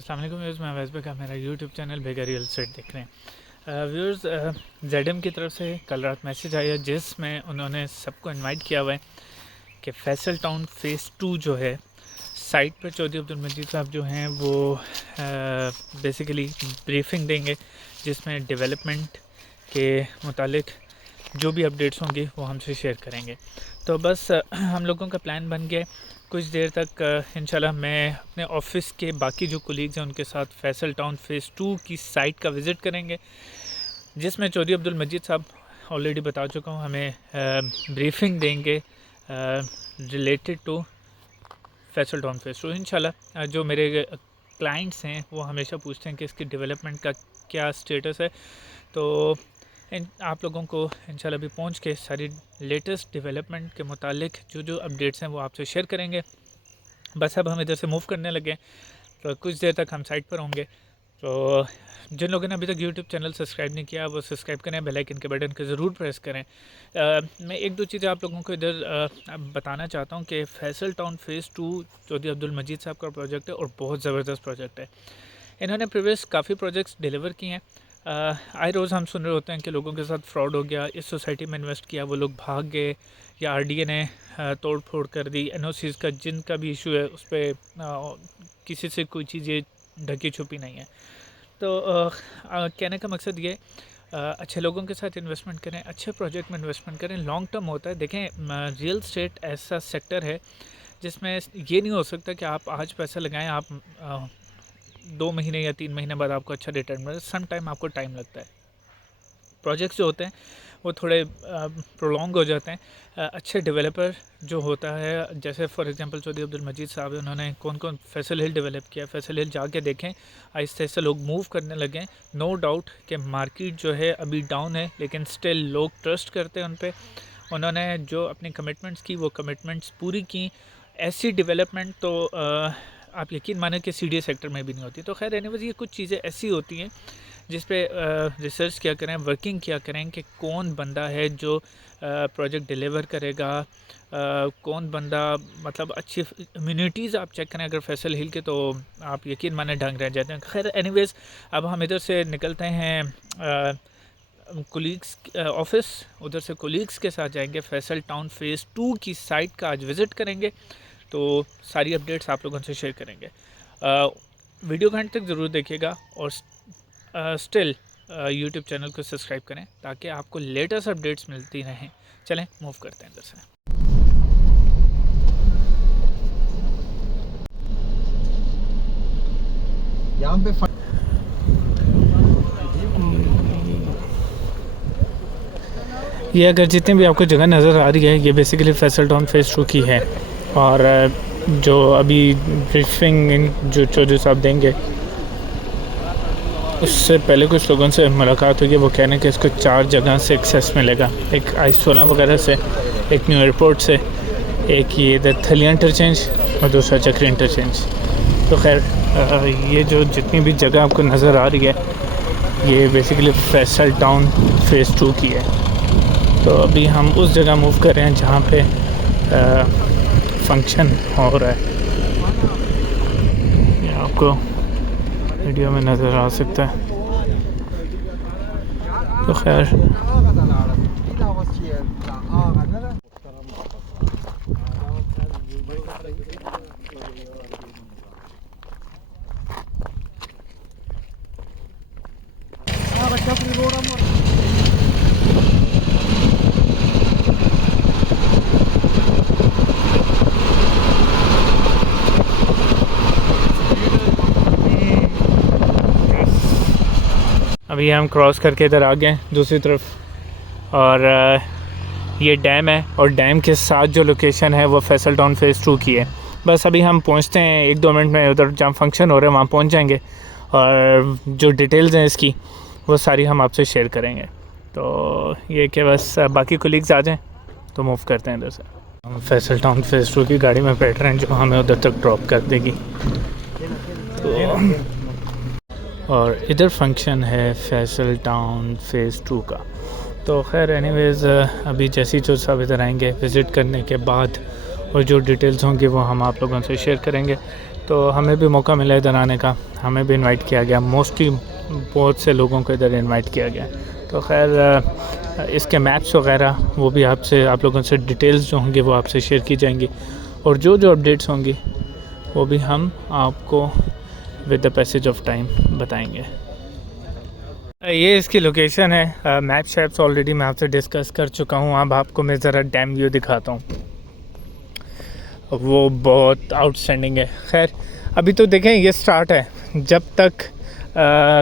السلام علیکم ویورز، میں ویس کا میرا یوٹیوب چینل بیگا ریئل اسٹیٹ دیکھ رہے ہیں ویورز۔ زیڈ ایم کی طرف سے کل رات میسیج آیا جس میں انہوں نے سب کو انوائٹ کیا ہوا ہے کہ فیصل ٹاؤن فیز 2 جو ہے سائٹ پر چودھری عبدالمجید صاحب جو ہیں وہ بیسیکلی بریفنگ دیں گے، جس میں ڈیولپمنٹ کے متعلق جو بھی اپڈیٹس ہوں گی وہ ہم سے شیئر کریں گے۔ تو بس ہم لوگوں کا پلان بن گیا کچھ دیر تک انشاءاللہ میں اپنے آفس کے باقی جو کولیگز ہیں ان کے ساتھ فیصل ٹاؤن فیز 2 کی سائٹ کا وزٹ کریں گے، جس میں چودھری عبدالمجید صاحب آلریڈی بتا چکا ہوں ہمیں بریفنگ دیں گے related to Faisal Town phase 2۔ انشاءاللہ جو میرے کلائنٹس ہیں وہ ہمیشہ پوچھتے ہیں کہ اس کی ڈیولپمنٹ کا کیا سٹیٹس ہے، تو آپ لوگوں کو انشاءاللہ بھی پہنچ کے ساری لیٹسٹ ڈیولپمنٹ کے متعلق جو اپڈیٹس ہیں وہ آپ سے شیئر کریں گے۔ بس اب ہم ادھر سے موو کرنے لگے تو کچھ دیر تک ہم سائٹ پر ہوں گے۔ تو جن لوگوں نے ابھی تک یوٹیوب چینل سبسکرائب نہیں کیا وہ سبسکرائب کریں، بیل آئکن کے بٹن کو ضرور پریس کریں۔ میں ایک دو چیزیں آپ لوگوں کو ادھر بتانا چاہتا ہوں کہ فیصل ٹاؤن فیز 2 چودھری عبدالمجید صاحب کا پروجیکٹ ہے اور بہت زبردست پروجیکٹ ہے۔ انہوں نے پریویس کافی پروجیکٹس ڈیلیور کیے ہیں۔ آئے روز ہم سن رہے ہوتے ہیں کہ لوگوں کے ساتھ فراڈ ہو گیا، اس سوسائٹی میں انویسٹ کیا وہ لوگ بھاگ گئے، یا آر ڈی اے نے توڑ پھوڑ کر دی، این او سیز کا جن کا بھی ایشو ہے اس پہ کسی سے کوئی چیز یہ ڈھکی چھپی نہیں ہے۔ تو کہنے کا مقصد یہ اچھے لوگوں کے ساتھ انویسٹمنٹ کریں، اچھے پروجیکٹ میں انویسٹمنٹ کریں، لانگ ٹرم ہوتا ہے۔ دیکھیں ریئل اسٹیٹ ایسا سیکٹر ہے جس میں یہ نہیں ہو سکتا کہ آپ آج پیسہ لگائیں، آپ 2 مہینے یا 3 مہینے بعد آپ کو اچھا ریٹرن ملے۔ سم ٹائم آپ کو ٹائم لگتا ہے، پروجیکٹس جو ہوتے ہیں وہ تھوڑے پرولونگ ہو جاتے ہیں۔ اچھے ڈیولپر جو ہوتا ہے، جیسے فار ایگزامپل چودھری عبدالمجید صاحب انہوں نے کون فیصل ہل ڈیولپ کیا، فیصل ہل جا کے دیکھیں، آہستہ آہستہ لوگ موو کرنے لگیں۔ نو ڈاؤٹ کہ مارکیٹ جو ہے ابھی ڈاؤن ہے، لیکن سٹل لوگ ٹرسٹ کرتے ہیں ان پہ۔ انہوں نے جو اپنی کمٹمنٹس کی وہ کمٹمنٹس پوری کی۔ ایسی ڈیولپمنٹ تو آپ یقین مانیں کہ سی ڈی اے سیکٹر میں بھی نہیں ہوتی۔ تو خیر اینیویز یہ کچھ چیزیں ایسی ہوتی ہیں جس پہ ریسرچ کیا کریں، ورکنگ کیا کریں کہ کون بندہ ہے جو پروجیکٹ ڈیلیور کرے گا، کون بندہ مطلب اچھی امیونٹیز آپ چیک کریں۔ اگر فیصل ہل کے تو آپ یقین مانے ڈھنگ رہ جاتے ہیں۔ خیر اینیویز اب ہم ادھر سے نکلتے ہیں کولیگس آفس، ادھر سے کولیگس کے ساتھ جائیں گے فیصل ٹاؤن فیز 2 کی سائٹ کا آج وزٹ کریں گے، تو ساری اپڈیٹس آپ لوگوں سے شیئر کریں گے۔ ویڈیو گھنٹے تک ضرور دیکھیے گا اور اسٹل یوٹیوب چینل کو سبسکرائب کریں تاکہ آپ کو لیٹسٹ اپڈیٹس ملتی رہیں۔ چلیں موو کرتے ہیں ادھر سے۔ یہاں پہ یہ اگر جتنی بھی آپ کو جگہ نظر آ رہی ہے یہ بیسیکلی فیصل ٹاؤن فیز 2 کی ہے، اور جو ابھی بریفنگ جو چودھری صاحب دیں گے اس سے پہلے کچھ لوگوں سے ملاقات ہوگی، وہ کہہ رہے ہیں کہ اس کو 4 جگہ سے ایکسیس ملے گا، ایک آئی-16 وغیرہ سے، ایک نیو ایئرپورٹ سے، ایک یہ ادھر تھلیا انٹرچینج اور دوسرا چکری انٹرچینج۔ تو خیر یہ جو جتنی بھی جگہ آپ کو نظر آ رہی ہے یہ بیسیکلی فیصل ٹاؤن فیز 2 کی ہے۔ تو ابھی ہم اس جگہ موو کر رہے ہیں جہاں پہ فنکشن ہو رہا ہے، یہ آپ کو ویڈیو میں نظر آ سکتا ہے۔ تو خیر ابھی ہم کراس کر کے ادھر آ گئے دوسری طرف، اور یہ ڈیم ہے، اور ڈیم کے ساتھ جو لوکیشن ہے وہ فیصل ٹاؤن فیز 2 کی ہے۔ بس ابھی ہم پہنچتے ہیں 1-2 منٹ میں، ادھر جہاں فنکشن ہو رہا ہے وہاں پہنچ جائیں گے، اور جو ڈیٹیلز ہیں اس کی وہ ساری ہم آپ سے شیئر کریں گے۔ تو یہ کہ بس باقی کولیگز آ جائیں تو موو کرتے ہیں ادھر سے۔ ہم فیصل ٹاؤن فیز 2 کی گاڑی میں بیٹھ رہے ہیں جو ہمیں ادھر تک ڈراپ کر دے گی، اور ادھر فنکشن ہے فیصل ٹاؤن فیز 2 کا۔ تو خیر اینی ویز ابھی جیسی جو صاحب ادھر آئیں گے وزٹ کرنے کے بعد اور جو ڈیٹیلز ہوں گی وہ ہم آپ لوگوں سے شیئر کریں گے. تو ہمیں بھی موقع ملا ادھر آنے کا, ہمیں بھی انوائٹ کیا گیا, موسٹلی بہت سے لوگوں کو ادھر انوائٹ کیا گیا. تو خیر اس کے میپس وغیرہ وہ بھی آپ لوگوں سے ڈیٹیلز جو ہوں گی وہ آپ سے شیئر کی جائیں گی, اور جو اپڈیٹس ہوں گی وہ بھی ہم آپ کو with the passage of time بتائیں گے. یہ اس کی لوکیشن ہے. میپ شیپس آلریڈی میں آپ سے ڈسکس کر چکا ہوں. اب آپ کو میں ذرا ڈیم ویو دکھاتا ہوں, وہ بہت آؤٹ اسٹینڈنگ ہے. خیر ابھی تو دیکھیں یہ سٹارٹ ہے, جب تک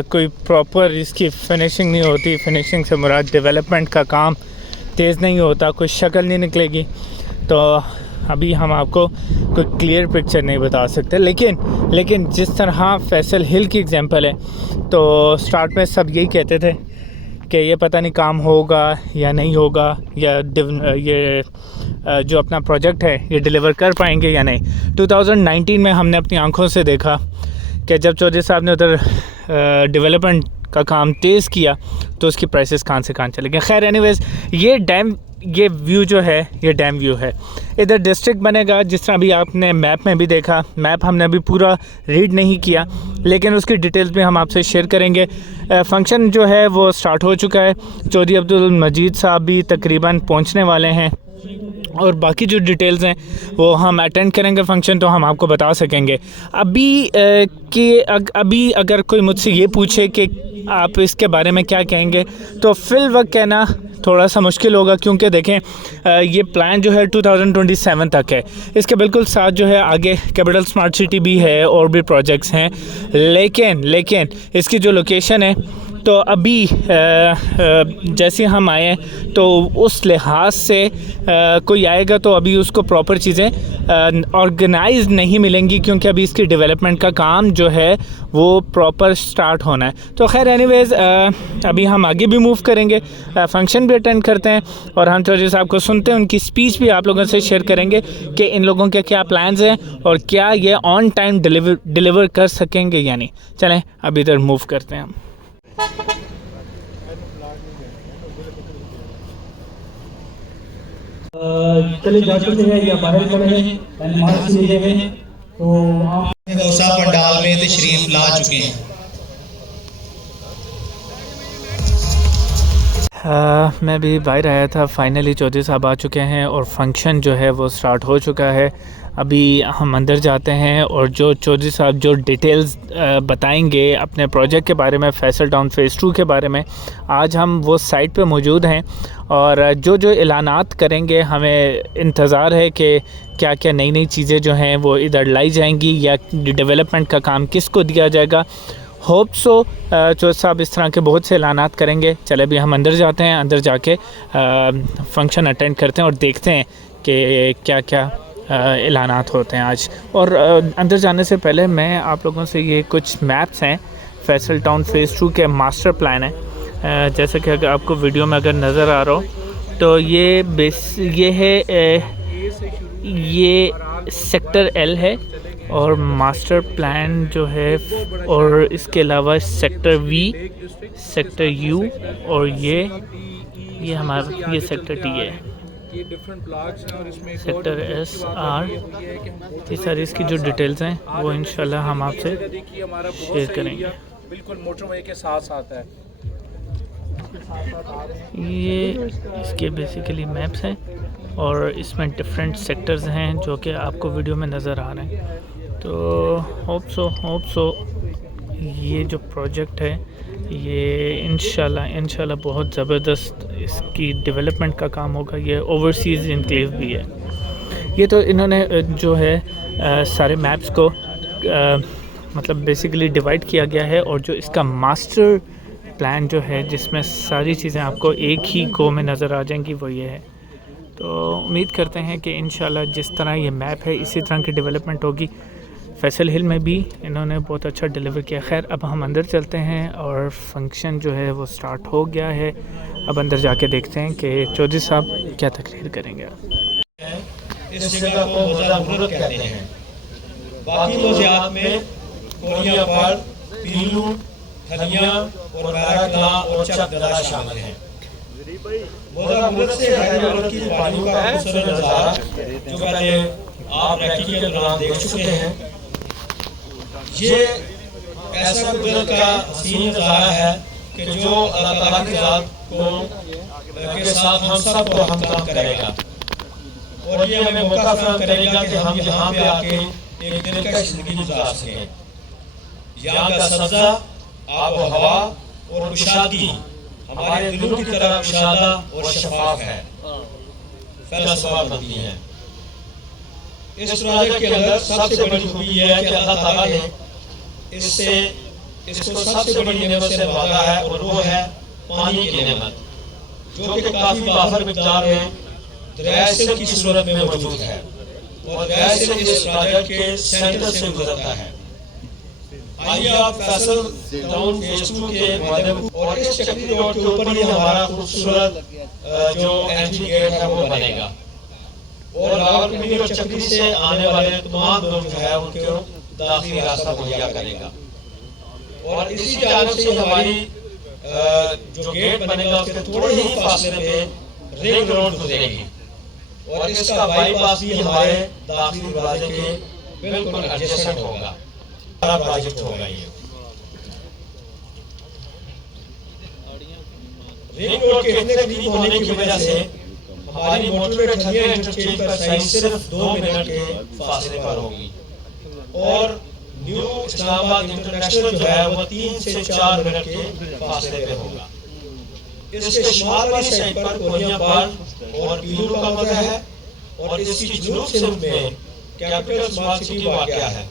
کوئی پراپر اس کی فنیشنگ نہیں ہوتی, فنیشنگ سے مراد ڈیولپمنٹ کا کام تیز نہیں ہوتا, کوئی شکل نہیں نکلے گی, تو ابھی ہم آپ کو کوئی کلیئر پکچر نہیں بتا سکتے. لیکن جس طرح فیصل ہل کی اگزامپل ہے, تو سٹارٹ میں سب یہی کہتے تھے کہ یہ پتہ نہیں کام ہوگا یا نہیں ہوگا, یا یہ جو اپنا پروجیکٹ ہے یہ ڈیلیور کر پائیں گے یا نہیں. 2019 میں ہم نے اپنی آنکھوں سے دیکھا کہ جب چودھری صاحب نے ادھر ڈیولپمنٹ کا کام تیز کیا تو اس کی پرائسز کہاں سے کہاں چلے گئے. خیر اینی ویز یہ ویو جو ہے یہ ڈیم ویو ہے. ادھر ڈسٹرکٹ بنے گا, جس طرح ابھی آپ نے میپ میں بھی دیکھا. میپ ہم نے ابھی پورا ریڈ نہیں کیا, لیکن اس کی ڈیٹیلز بھی ہم آپ سے شیئر کریں گے. فنکشن جو ہے وہ سٹارٹ ہو چکا ہے. چودھری عبدالمجید صاحب بھی تقریباً پہنچنے والے ہیں, اور باقی جو ڈیٹیلز ہیں وہ ہم اٹینڈ کریں گے فنکشن تو ہم آپ کو بتا سکیں گے. ابھی اگر کوئی مجھ سے یہ پوچھے کہ آپ اس کے بارے میں کیا کہیں گے, تو فی الوقت کہنا تھوڑا سا مشکل ہوگا, کیونکہ دیکھیں یہ پلان جو ہے 2027 تک ہے. اس کے بالکل ساتھ جو ہے آگے کیپٹل اسمارٹ سٹی بھی ہے اور بھی پروجیکٹس ہیں, لیکن اس کی جو لوکیشن ہے تو ابھی جیسے ہم آئے ہیں تو اس لحاظ سے کوئی آئے گا تو ابھی اس کو پراپر چیزیں آرگنائز نہیں ملیں گی, کیونکہ ابھی اس کی ڈیولپمنٹ کا کام جو ہے وہ پراپر سٹارٹ ہونا ہے. تو خیر اینی ویز ابھی ہم آگے بھی موو کریں گے, فنکشن بھی اٹینڈ کرتے ہیں, اور ہم چودھری صاحب کو سنتے ہیں, ان کی اسپیچ بھی آپ لوگوں سے شیئر کریں گے کہ ان لوگوں کے کیا پلانز ہیں اور کیا یہ آن ٹائم ڈیلیور کر سکیں گے یا نہیں. چلیں ابھی ادھر موو کرتے ہیں ہم. چلے جا چکے ہیں یا باہر کھڑے ہیں, مارکس لیے ہیں, تو آپ غوثہ پنڈال میں تشریف لا چکے ہیں. میں بھی باہر آیا تھا. فائنلی چودھری صاحب آ چکے ہیں اور فنکشن جو ہے وہ سٹارٹ ہو چکا ہے. ابھی ہم اندر جاتے ہیں اور جو چودھری صاحب جو ڈیٹیلز بتائیں گے اپنے پروجیکٹ کے بارے میں, فیصل ٹاؤن فیز 2 کے بارے میں. آج ہم وہ سائٹ پہ موجود ہیں, اور جو اعلانات کریں گے ہمیں انتظار ہے کہ کیا کیا نئی چیزیں جو ہیں وہ ادھر لائی جائیں گی, یا ڈیولپمنٹ کا کام کس کو دیا جائے گا. ہوپ سو چودھری صاحب اس طرح کے بہت سے اعلانات کریں گے. چلے ابھی ہم اندر جاتے ہیں, اندر جا کے فنکشن اٹینڈ کرتے ہیں اور دیکھتے ہیں کہ کیا کیا اعلانات ہوتے ہیں آج. اور اندر جانے سے پہلے میں آپ لوگوں سے یہ کچھ میپس ہیں فیصل ٹاؤن فیز 2 کے ماسٹر پلان ہے. جیسے کہ اگر آپ کو ویڈیو میں اگر نظر آ رہا ہو تو یہ ہے یہ سیکٹر ایل ہے, اور ماسٹر پلان جو ہے, اور اس کے علاوہ سیکٹر وی, سیکٹر یو, اور یہ ہمارا یہ سیکٹر ٹی ہے, سیکٹر ایس آر. یہ ساری اس کی جو ڈیٹیلز ہیں وہ انشاءاللہ ہم آپ سے شیئر کریں گے. بالکل موٹر وے کے ساتھ ساتھ ہے. یہ اس کے بیسیکلی میپس ہیں, اور اس میں ڈفرینٹ سیکٹرز ہیں جو کہ آپ کو ویڈیو میں نظر آ رہے ہیں. تو ہوپ سو یہ جو پروجیکٹ ہے یہ انشاءاللہ بہت زبردست اس کی ڈیولپمنٹ کا کام ہوگا. یہ اوورسیز انکلیو بھی ہے. یہ تو انہوں نے جو ہے سارے میپس کو مطلب بیسیکلی ڈیوائڈ کیا گیا ہے, اور جو اس کا ماسٹر پلان جو ہے جس میں ساری چیزیں آپ کو ایک ہی گو میں نظر آ جائیں گی وہ یہ ہے. تو امید کرتے ہیں کہ انشاءاللہ جس طرح یہ میپ ہے اسی طرح کی ڈیولپمنٹ ہوگی. فیصل ہل میں بھی انہوں نے بہت اچھا ڈیلیور کیا. خیر اب ہم اندر چلتے ہیں, اور فنکشن جو ہے وہ سٹارٹ ہو گیا ہے. اب اندر جا کے دیکھتے ہیں کہ چودھری صاحب کیا تقریر کریں گے. اس جگہ کو موضع غرت کہتے ہیں. باقی موضوعات میں کونیا پر, پیلو, تھلیاں اور بیرہ کلا اور چک دلا شامل ہیں. موضوع ملک سے غیر ملک کی پانیوں کا خوبصورت نظارہ جو پہلے آپ ریکی کے دوران دیکھ چکے ہیں، یہ ایسا قدرت کا حسین نظارہ ہے کہ جو اللہ تعالیٰ کی ذات کے ساتھ ہم سب کو ہم کام کرے گا، اور یہ ہمیں موقع فراہم کرے گا کہ ہم یہاں پہ آ کے ایک دلکش زندگی گزار سکیں۔ یہاں کا سبزہ، آب و ہوا اور کشادگی ہمارے دلوں کی طرح کشادہ اور شفاف ہے، فیصلہ بنتی ہے۔ اس پروجیکٹ کے اندر سب سے بڑی خوبی یہ ہے کہ اللہ تعالیٰ نے اس کو سب سے بڑی نعمت سے نوازا ہے، اور وہ ہے پانی کی نعمت، جو کہ کافی بافر مقدار میں دریائے سندھ کی صورت میں موجود ہے، اور دریائے سندھ اس پروجیکٹ کے سینٹر سے گزرتا ہے۔ آئیے آپ فیصل ٹاؤن فیز 2 کے مادھیم اور اس چکری روڈ کے اوپر ہی ہمارا خوبصورت جو انٹری گیٹ ہے وہ بنے گا، اور راولپنڈی اور چکری سے آنے والے تمام لوگ جو ہے ان کو داخلی راستہ مہیا کرے گا، اور اسی جانب سے ہماری جو گیٹ بنے گا اس کے تھوڑے ہی فاصلے پہ رنگ روڈ گزرے گی، اور اس کا بائی پاس بھی ہمارے داخلی دروازے کے بالکل ایڈجسٹنٹ ہوگا، بڑا پروجیکٹ ہوگا۔ یہ رنگ روڈ کے اتنے قریب ہونے کی وجہ سے ہماری موٹر وے ٹھگیاں انٹرچینج پر سائز صرف 2 منٹ کے فاصلے پر ہوگی، اور نیو اسلام آباد انٹرنیشنل جو ہے وہ 3 سے 4 منٹ کے فاصلے پہ ہوگا۔ اس کے شمال والی سائڈ پر کولیاں بال اور پیلو کا موقع ہے، اور اس کی جنوب سندھ میں کیپٹل اسمارٹ سٹی واقع ہے،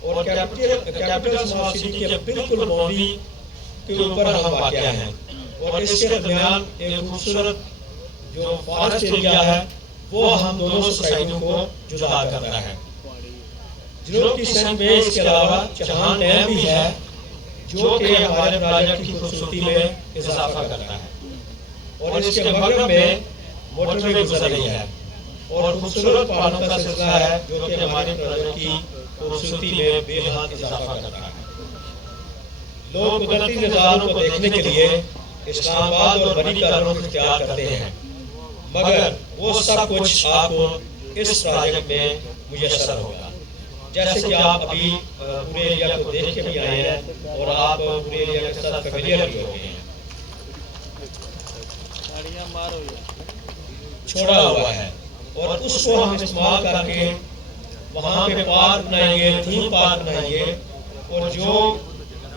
اور کیپٹل اسمارٹ سٹی کے بالکل باؤنڈری کے اوپر ہم واقع ہیں، اور اس کے درمیان ایک خوبصورت جو فارسٹ ایریا ہے وہ ہم دونوں سوسائٹیوں کو جدا کرتا ہے۔ جنوب کی سمت میں اس کے علاوہ چہان ڈیم بھی ہے، جو کہ ہمارے پروجیکٹ کی خوبصورتی میں اضافہ کرتا ہے، اور اس کے مغرب میں موٹر وے گزر رہی ہے، اور خوبصورت پہاڑوں کا سلسلہ ہے جو کہ ہمارے پروجیکٹ کی خوبصورتی میں بے حد اضافہ کرتا ہے۔ لوگ قدرتی نظاروں کو دیکھنے کے لیے اسلام آباد اور بڑی کاروں کو اختیار کرتے ہیں، مگر وہ سب کچھ آپ کو اس پروجیکٹ میں میسر ہوگا، جیسے کہ آپ ابھی پورے ایریا کو دیکھ کے بھی آئے ہیں، اور آپ پورے ایریا کے ساتھ فیملیئر بھی ہو گئے ہیں۔ چھوڑا ہوا ہے، اور اس کو ہم استعمال کر کے وہاں پہ پارک بنائیں گے، تھیم پارک بنائیں گے، اور جو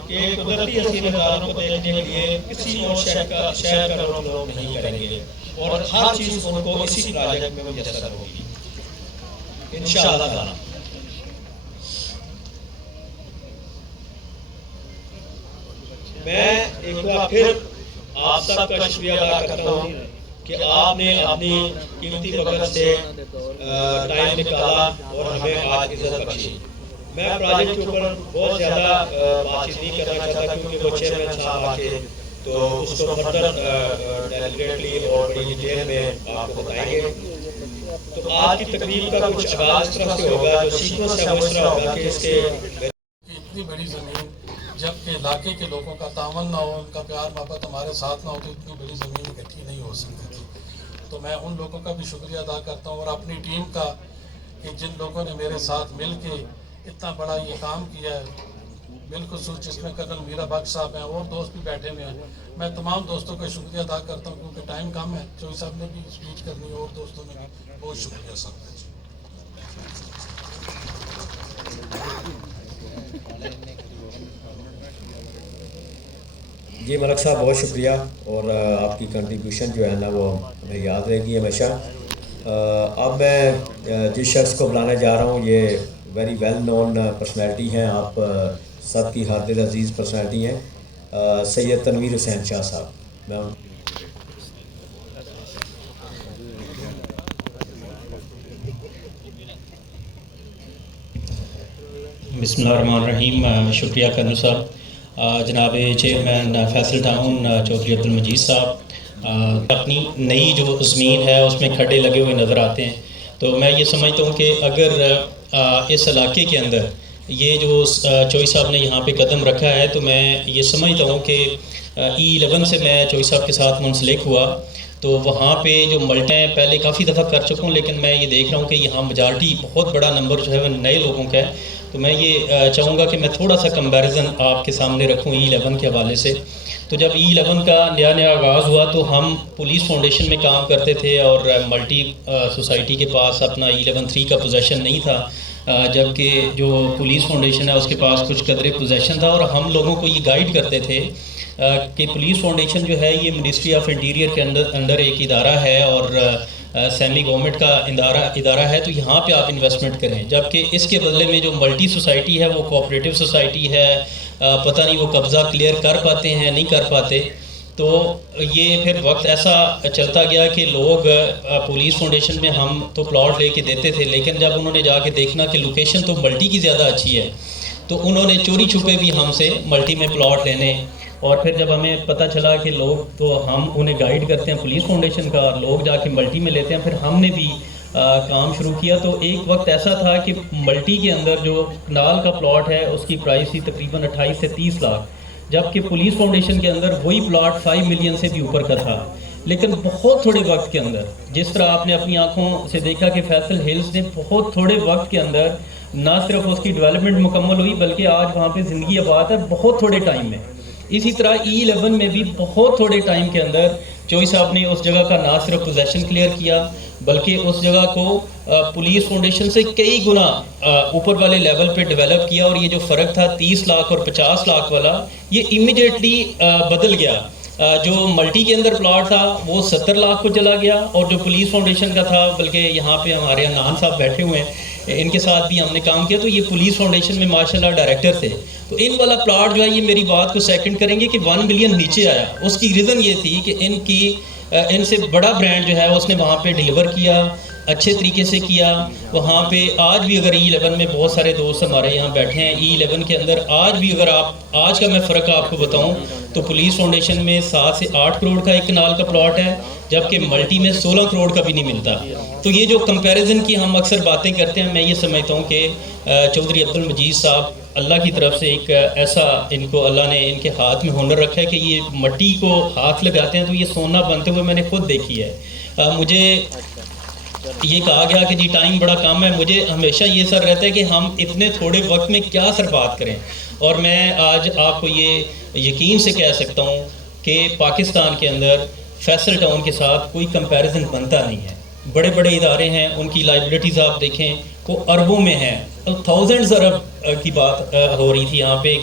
کہ قدرتی حسین نظاروں کو دیکھنے کے لیے کسی اور شہر کا رخ لوگ نہیں کریں گے، اور ہر چیز ان کو اسی پروجیکٹ میں میسر ہوگی انشاءاللہ تعالی۔ میں ایک بار پھر آپ سب کا شکریہ ادا کرتا ہوں کہ آپ نے اپنی قیمتی وقت سے ٹائم نکالا اور ہمیں آج عزت بخشی۔ میں پروجیکٹ کے اوپر بہت زیادہ بات چیت نہیں کرنا چاہتا، کیونکہ وہ چیئرمین صاحب آ کے تو اس کو فردر ڈیلیبریٹلی اور بڑی ڈیٹیل میں آپ کو بتائیں گے۔ تو آج کی تقریب کا کچھ آغاز اس طرح سے ہوگا، جو سیکوینس ہے وہ اس طرح ہوگا کہ اس کے اتنی بڑی زمین جب کہ علاقے کے لوگوں کا تعاون نہ ہو، ان کا پیار محبت ہمارے ساتھ نہ ہو، تو اتنی بڑی زمین اکٹھی نہیں ہو سکتی تھی۔ تو میں ان لوگوں کا بھی شکریہ ادا کرتا ہوں، اور اپنی ٹیم کا کہ جن لوگوں نے میرے ساتھ مل کے اتنا بڑا یہ کام کیا ہے، بالخصوص جس میں کرنل میرا بخش صاحب ہیں اور دوست بھی بیٹھے ہوئے ہیں۔ میں تمام دوستوں کا شکریہ ادا کرتا ہوں، کیونکہ ٹائم کم ہے، چوہی صاحب نے بھی اسپیچ کرنی ہے اور دوستوں نے بھی بہت شکریہ صاحب۔ جی ملک صاحب بہت شکریہ، اور آپ کی کنٹریبیوشن جو ہے نا وہ ہمیں یاد رہے گی ہمیشہ۔ اب میں جس شخص کو بلانے جا رہا ہوں، یہ ویری ویل نون پرسنالٹی ہیں، آپ سب کی ہر دل عزیز پرسنالٹی ہیں، سید تنویر حسین شاہ صاحب۔ میں بسم اللہ الرحمن الرحیم۔ شکریہ کرنل صاحب۔ جناب چیئرمین فیصل ٹاؤن چودھری عبدالمجید صاحب، اپنی نئی جو زمین ہے اس میں کھڈے لگے ہوئے نظر آتے ہیں، تو میں یہ سمجھتا ہوں کہ اگر اس علاقے کے اندر یہ جو چوہی صاحب نے یہاں پہ قدم رکھا ہے، تو میں یہ سمجھتا ہوں کہ E11 سے میں چوہی صاحب کے ساتھ منسلک ہوا، تو وہاں پہ جو ملٹی ہیں پہلے کافی دفعہ کر چکا ہوں، لیکن میں یہ دیکھ رہا ہوں کہ یہاں میجارٹی بہت بڑا نمبر جو ہے وہ نئے لوگوں کا ہے. تو میں یہ چاہوں گا کہ میں تھوڑا سا کمپیریزن آپ کے سامنے رکھوں E11 کے حوالے سے. تو جب E11 کا نیا آغاز ہوا تو ہم پولیس فاؤنڈیشن میں کام کرتے تھے اور ملٹی سوسائٹی کے پاس اپنا E11-3 کا پوزیشن نہیں تھا، جبکہ جو پولیس فاؤنڈیشن ہے اس کے پاس کچھ قدرے پوزیشن تھا. اور ہم لوگوں کو یہ گائیڈ کرتے تھے کہ پولیس فاؤنڈیشن جو ہے یہ منسٹری آف انٹیریئر کے اندر ایک ادارہ ہے اور سیمی گورنمنٹ کا ادارہ ہے، تو یہاں پہ آپ انویسٹمنٹ کریں. جبکہ اس کے بدلے میں جو ملٹی سوسائٹی ہے وہ کوآپریٹو سوسائٹی ہے، پتہ نہیں وہ قبضہ کلیئر کر پاتے ہیں نہیں کر پاتے. تو یہ پھر وقت ایسا چلتا گیا کہ لوگ پولیس فاؤنڈیشن میں ہم تو پلاٹ لے کے دیتے تھے، لیکن جب انہوں نے جا کے دیکھنا کہ لوکیشن تو ملٹی کی زیادہ اچھی ہے تو انہوں نے چوری چھپے بھی ہم سے ملٹی میں پلاٹ لینے. اور پھر جب ہمیں پتہ چلا کہ لوگ تو ہم انہیں گائیڈ کرتے ہیں پولیس فاؤنڈیشن کا، لوگ جا کے ملٹی میں لیتے ہیں، پھر ہم نے بھی کام شروع کیا. تو ایک وقت ایسا تھا کہ ملٹی کے اندر جو کنال کا پلاٹ ہے اس کی پرائس تھی تقریباً 28 سے 30 لاکھ، جبکہ پولیس فاؤنڈیشن کے اندر وہی پلاٹ 5 ملین سے بھی اوپر کا تھا. لیکن بہت تھوڑے وقت کے اندر، جس طرح آپ نے اپنی آنکھوں سے دیکھا کہ فیصل ہلز نے بہت تھوڑے وقت کے اندر نہ صرف اس کی ڈیولپمنٹ مکمل ہوئی بلکہ آج وہاں پہ زندگی آباد ہے بہت تھوڑے ٹائم میں. اسی طرح E11 میں بھی بہت تھوڑے ٹائم کے اندر چوئی صاحب نے اس جگہ کا نہ صرف پوزیشن کلیئر کیا بلکہ اس جگہ کو پولیس فاؤنڈیشن سے کئی گنا اوپر والے لیول پہ ڈیولپ کیا. اور یہ جو فرق تھا 30 لاکھ اور 50 لاکھ والا، یہ امیڈیٹلی بدل گیا. جو ملٹی کے اندر پلاٹ تھا وہ 70 لاکھ کو چلا گیا، اور جو پولیس فاؤنڈیشن کا تھا، بلکہ یہاں پہ ہمارے انان صاحب بیٹھے ہوئے ہیں، ان کے ساتھ بھی ہم نے کام کیا، تو یہ پولیس فاؤنڈیشن میں ماشاءاللہ ڈائریکٹر تھے. تو ان والا پلاٹ جو ہے یہ میری بات کو سیکنڈ کریں گے کہ 1 ملین نیچے آیا. اس کی ریزن یہ تھی کہ ان سے بڑا برانڈ جو ہے اس نے وہاں پہ ڈیلیور کیا، اچھے طریقے سے کیا. وہاں پہ آج بھی اگر E11 میں بہت سارے دوست ہمارے یہاں بیٹھے ہیں، E11 کے اندر آج بھی اگر آج کا میں فرق آپ کو بتاؤں تو پولیس فاؤنڈیشن میں 7 سے 8 کروڑ کا ایک کنال کا پلاٹ ہے، جبکہ ملٹی میں 16 کروڑ کا بھی نہیں ملتا. تو یہ جو کمپیریزن کی ہم اکثر باتیں کرتے ہیں، میں یہ سمجھتا ہوں کہ چودھری عبد المجید صاحب اللہ کی طرف سے ایک ایسا ان کو اللہ نے ان کے ہاتھ میں ہنر رکھا ہے کہ یہ مٹی کو ہاتھ لگاتے ہیں تو یہ سونا بنتے ہوئے میں نے خود دیکھی ہے. مجھے یہ کہا گیا کہ جی ٹائم بڑا کم ہے، مجھے ہمیشہ یہ سر رہتا ہے کہ ہم اتنے تھوڑے وقت میں کیا سر بات کریں. اور میں آج آپ کو یہ یقین سے کہہ سکتا ہوں کہ پاکستان کے اندر فیصل ٹاؤن کے ساتھ کوئی کمپیریزن بنتا نہیں ہے. بڑے بڑے ادارے ہیں، ان کی لائبلٹیز آپ دیکھیں وہ اربوں میں ہیں، تھاؤزنڈز ارب کی بات ہو رہی تھی. یہاں پہ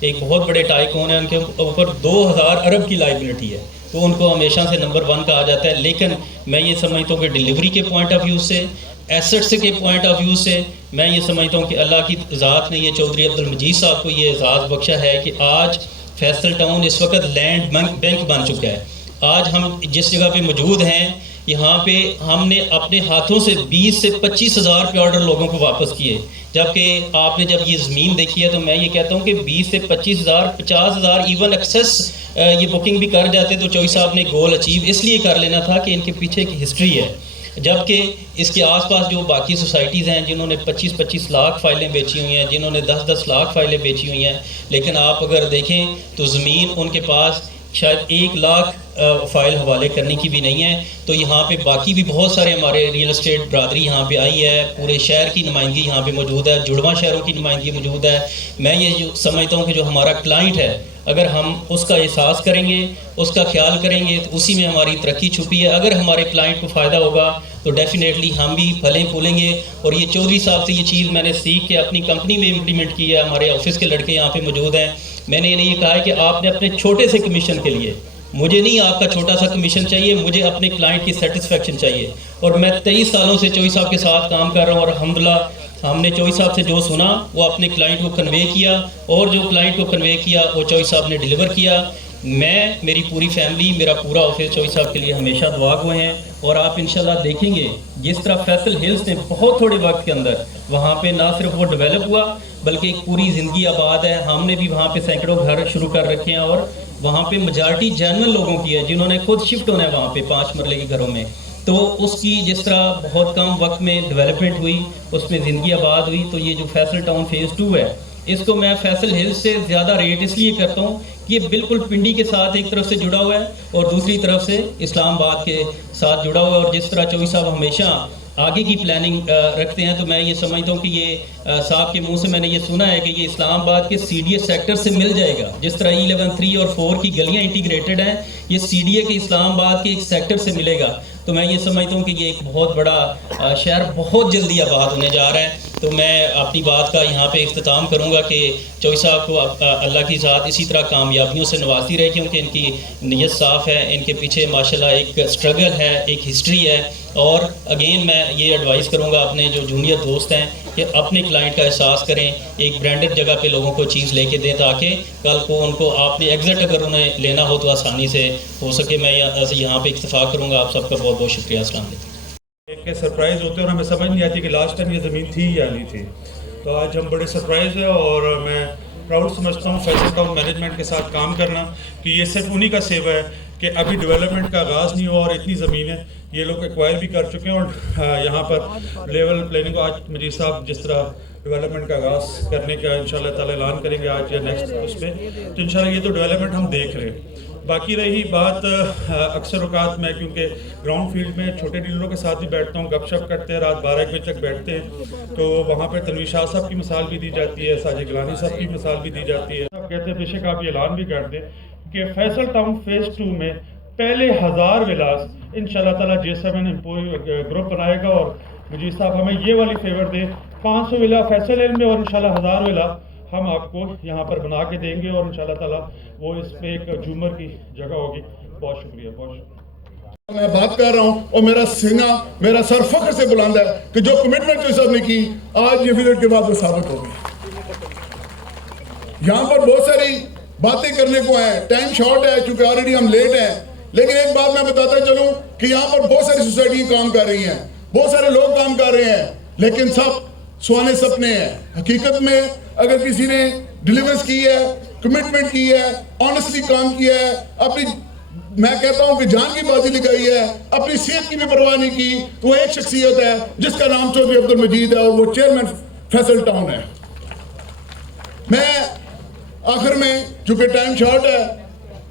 ایک بہت بڑے ٹائکون ہیں، ان کے اوپر 2000 ارب کی لائبلٹی ہے، تو ان کو ہمیشہ سے نمبر 1 کہا جاتا ہے. لیکن میں یہ سمجھتا ہوں کہ ڈیلیوری کے پوائنٹ آف ویو سے، ایسٹس کے پوائنٹ آف ویو سے، میں یہ سمجھتا ہوں کہ اللہ کی ذات نے یہ چودھری عبد المجید صاحب کو یہ اعزاز بخشا ہے کہ آج فیصل ٹاؤن اس وقت لینڈ بینک بن چکا ہے. آج ہم جس جگہ پہ موجود ہیں یہاں پہ ہم نے اپنے ہاتھوں سے 20 سے 25 ہزار پہ آرڈر لوگوں کو واپس کیے، جبکہ آپ نے جب یہ زمین دیکھی ہے تو میں یہ کہتا ہوں کہ 20 سے 25 ہزار 50 ہزار ایون ایکسیس یہ بکنگ بھی کر جاتے تو چوئی صاحب نے گول اچیو اس لیے کر لینا تھا کہ ان کے پیچھے ایک ہسٹری ہے. جبکہ اس کے آس پاس جو باقی سوسائٹیز ہیں جنہوں نے 25 لاکھ فائلیں بیچی ہوئی ہیں، جنہوں نے 10 لاکھ فائلیں بیچی ہوئی ہیں، لیکن آپ اگر دیکھیں تو زمین ان کے پاس شاید 1 لاکھ فائل حوالے کرنے کی بھی نہیں ہے. تو یہاں پہ باقی بھی بہت سارے ہمارے ریئل اسٹیٹ برادری یہاں پہ آئی ہے، پورے شہر کی نمائندگی یہاں پہ موجود ہے، جڑواں شہروں کی نمائندگی موجود ہے. میں یہ سمجھتا ہوں کہ جو ہمارا کلائنٹ ہے اگر ہم اس کا احساس کریں گے، اس کا خیال کریں گے تو اسی میں ہماری ترقی چھپی ہے. اگر ہمارے کلائنٹ کو فائدہ ہوگا تو ڈیفینیٹلی ہم بھی پھلیں پھولیں گے. اور یہ چودھری صاحب سے یہ چیز میں نے سیکھ کے اپنی کمپنی میں امپلیمنٹ کی ہے. ہمارے آفس کے لڑکے یہاں پہ موجود ہیں. میں نے انہیں یہ کہا ہے کہ آپ نے اپنے چھوٹے سے کمیشن کے لیے، مجھے نہیں آپ کا چھوٹا سا کمیشن چاہیے، مجھے اپنے کلائنٹ کی سیٹسفیکشن چاہیے. اور میں 23 سالوں سے چوئی صاحب کے ساتھ کام کر رہا ہوں، اور الحمدللہ ہم نے چوئی صاحب سے جو سنا وہ اپنے کلائنٹ کو کنوے کیا، اور جو کلائنٹ کو کنوے کیا وہ چوئی صاحب نے ڈیلیور کیا. میں، میری پوری فیملی، میرا پورا آفس چوئی صاحب کے لیے ہمیشہ دعا گو ہیں. اور آپ انشاءاللہ دیکھیں گے جس طرح فیصل ہلز نے بہت تھوڑے وقت کے اندر وہاں پہ نہ صرف وہ ڈیولپ ہوا بلکہ ایک پوری زندگی آباد ہے. ہم نے بھی وہاں پہ سینکڑوں گھر شروع کر رکھے ہیں، اور وہاں پہ میجارٹی جنرل لوگوں کی ہے جنہوں نے خود شفٹ ہونا ہے وہاں پہ 5 مرلے کے گھروں میں. تو اس کی جس طرح بہت کم وقت میں ڈیولپمنٹ ہوئی، اس میں زندگی آباد ہوئی. تو یہ جو فیصل ٹاؤن فیز 2 ہے اس کو میں فیصل ہلز سے زیادہ ریٹ اس لیے کرتا ہوں کہ یہ بالکل پنڈی کے ساتھ ایک طرف سے جڑا ہوا ہے اور دوسری طرف سے اسلام آباد کے ساتھ جڑا ہوا ہے، اور جس طرح چوہی صاحب ہمیشہ آگے کی پلاننگ رکھتے ہیں، تو میں یہ سمجھتا ہوں کہ یہ صاحب کے منہ سے میں نے یہ سنا ہے کہ یہ اسلام آباد کے سی ڈی اے سیکٹر سے مل جائے گا، جس طرح 11, 3 اور 4 کی گلیاں انٹیگریٹڈ ہیں، یہ سی ڈی اے کے اسلام آباد کے ایک سیکٹر سے ملے گا۔ تو میں یہ سمجھتا ہوں کہ یہ ایک بہت بڑا شہر بہت جلدی آباد ہونے جا رہا ہے۔ تو میں اپنی بات کا یہاں پہ اختتام کروں گا کہ چوہی صاحب کو اللہ کی ذات اسی طرح کامیابیوں سے نوازتی رہے، کیونکہ ان کی نیت صاف ہے، ان کے پیچھے ماشاءاللہ ایک اسٹرگل ہے، ایک ہسٹری ہے۔ اور اگین میں یہ ایڈوائز کروں گا اپنے جو جونیئر دوست ہیں کہ اپنے کلائنٹ کا احساس کریں، ایک برانڈڈ جگہ پہ لوگوں کو چیز لے کے دیں تاکہ کل کو ان کو آپ نے ایگزٹ اگر انہیں لینا ہو تو آسانی سے ہو سکے۔ میں یہاں پہ اکتفا کروں گا۔ آپ سب کا بہت بہت شکریہ۔ السلام علیکم۔ کہ سرپرائز ہوتے ہیں اور ہمیں سمجھ نہیں آتی کہ لاسٹ ٹائم یہ زمین تھی یا نہیں تھی، تو آج ہم بڑے سرپرائز ہیں اور میں پراؤڈ سمجھتا ہوں فیصل ٹاؤن مینجمنٹ کے ساتھ کام کرنا کہ یہ صرف انہی کا سیوا ہے کہ ابھی ڈیولپمنٹ کا آغاز نہیں ہوا اور اتنی زمینیں یہ لوگ ایکوائر بھی کر چکے ہیں، اور یہاں پر لیول پلاننگ کو آج مجید صاحب جس طرح ڈیولپمنٹ کا آغاز کرنے کا انشاءاللہ تعالی اعلان کریں گے آج یا نیکسٹ اس پہ، تو انشاءاللہ یہ تو ڈیولپمنٹ ہم دیکھ رہے ہیں۔ باقی رہی بات اکثر اوقات میں کیونکہ گراؤنڈ فیلڈ میں چھوٹے ڈیلروں کے ساتھ بھی بیٹھتا ہوں، گپ شپ کرتے ہیں، رات 12 بجے تک بیٹھتے ہیں، تو وہاں پہ تنویر شاہ صاحب کی مثال بھی دی جاتی ہے، ساجد گیلانی صاحب کی مثال بھی دی جاتی ہے۔ آپ کہتے ہیں بے شک آپ یہ اعلان بھی کر دیں کہ فیصل ٹاؤن فیز 2 میں پہلے 1000 ولاز انشاءاللہ تعالیٰ JS7 گروپ بنائے گا، اور مجید صاحب ہمیں یہ والی فیور دے 500 ولا فیصل علم میں اور انشاءاللہ 1000 ولا ہم آپ کو یہاں پر بنا کے دیں گے، اور انشاءاللہ تعالیٰ وہ اس پہ ایک جھومر کی جگہ ہوگی۔ بہت شکریہ، بہت شکریہ۔ میں بات کر رہا ہوں اور میرا سینہ، میرا سر فخر سے بلند ہے کہ جو کمٹمنٹ جو سب نے کی آج یہ وزٹ کے بعد وہ ثابت ہو گئی۔ یہاں پر بہت ساری باتیں کرنے کو ہیں، ٹائم شارٹ ہے چونکہ آلریڈی ہم لیٹ ہیں، لیکن ایک بات میں بتاتا چلوں کہ یہاں پر بہت ساری سوسائٹیاں کام کر رہی ہیں، بہت سارے لوگ کام کر رہے ہیں، لیکن سب سوانے سپنے ہیں۔ حقیقت میں اگر کسی نے ڈیلیورنس کی ہے، کمٹمنٹ کی ہے، آنیسٹلی کام کیا ہے، اپنی میں کہتا ہوں کہ جان کی بازی لگائی ہے، اپنی صحت کی بھی پرواہ نہیں کی، تو وہ ایک شخصیت ہے جس کا نام چودھری عبدالمجید ہے اور وہ چیئرمین فیصل ٹاؤن ہے۔ میں آخر میں چونکہ ٹائم شارٹ ہے،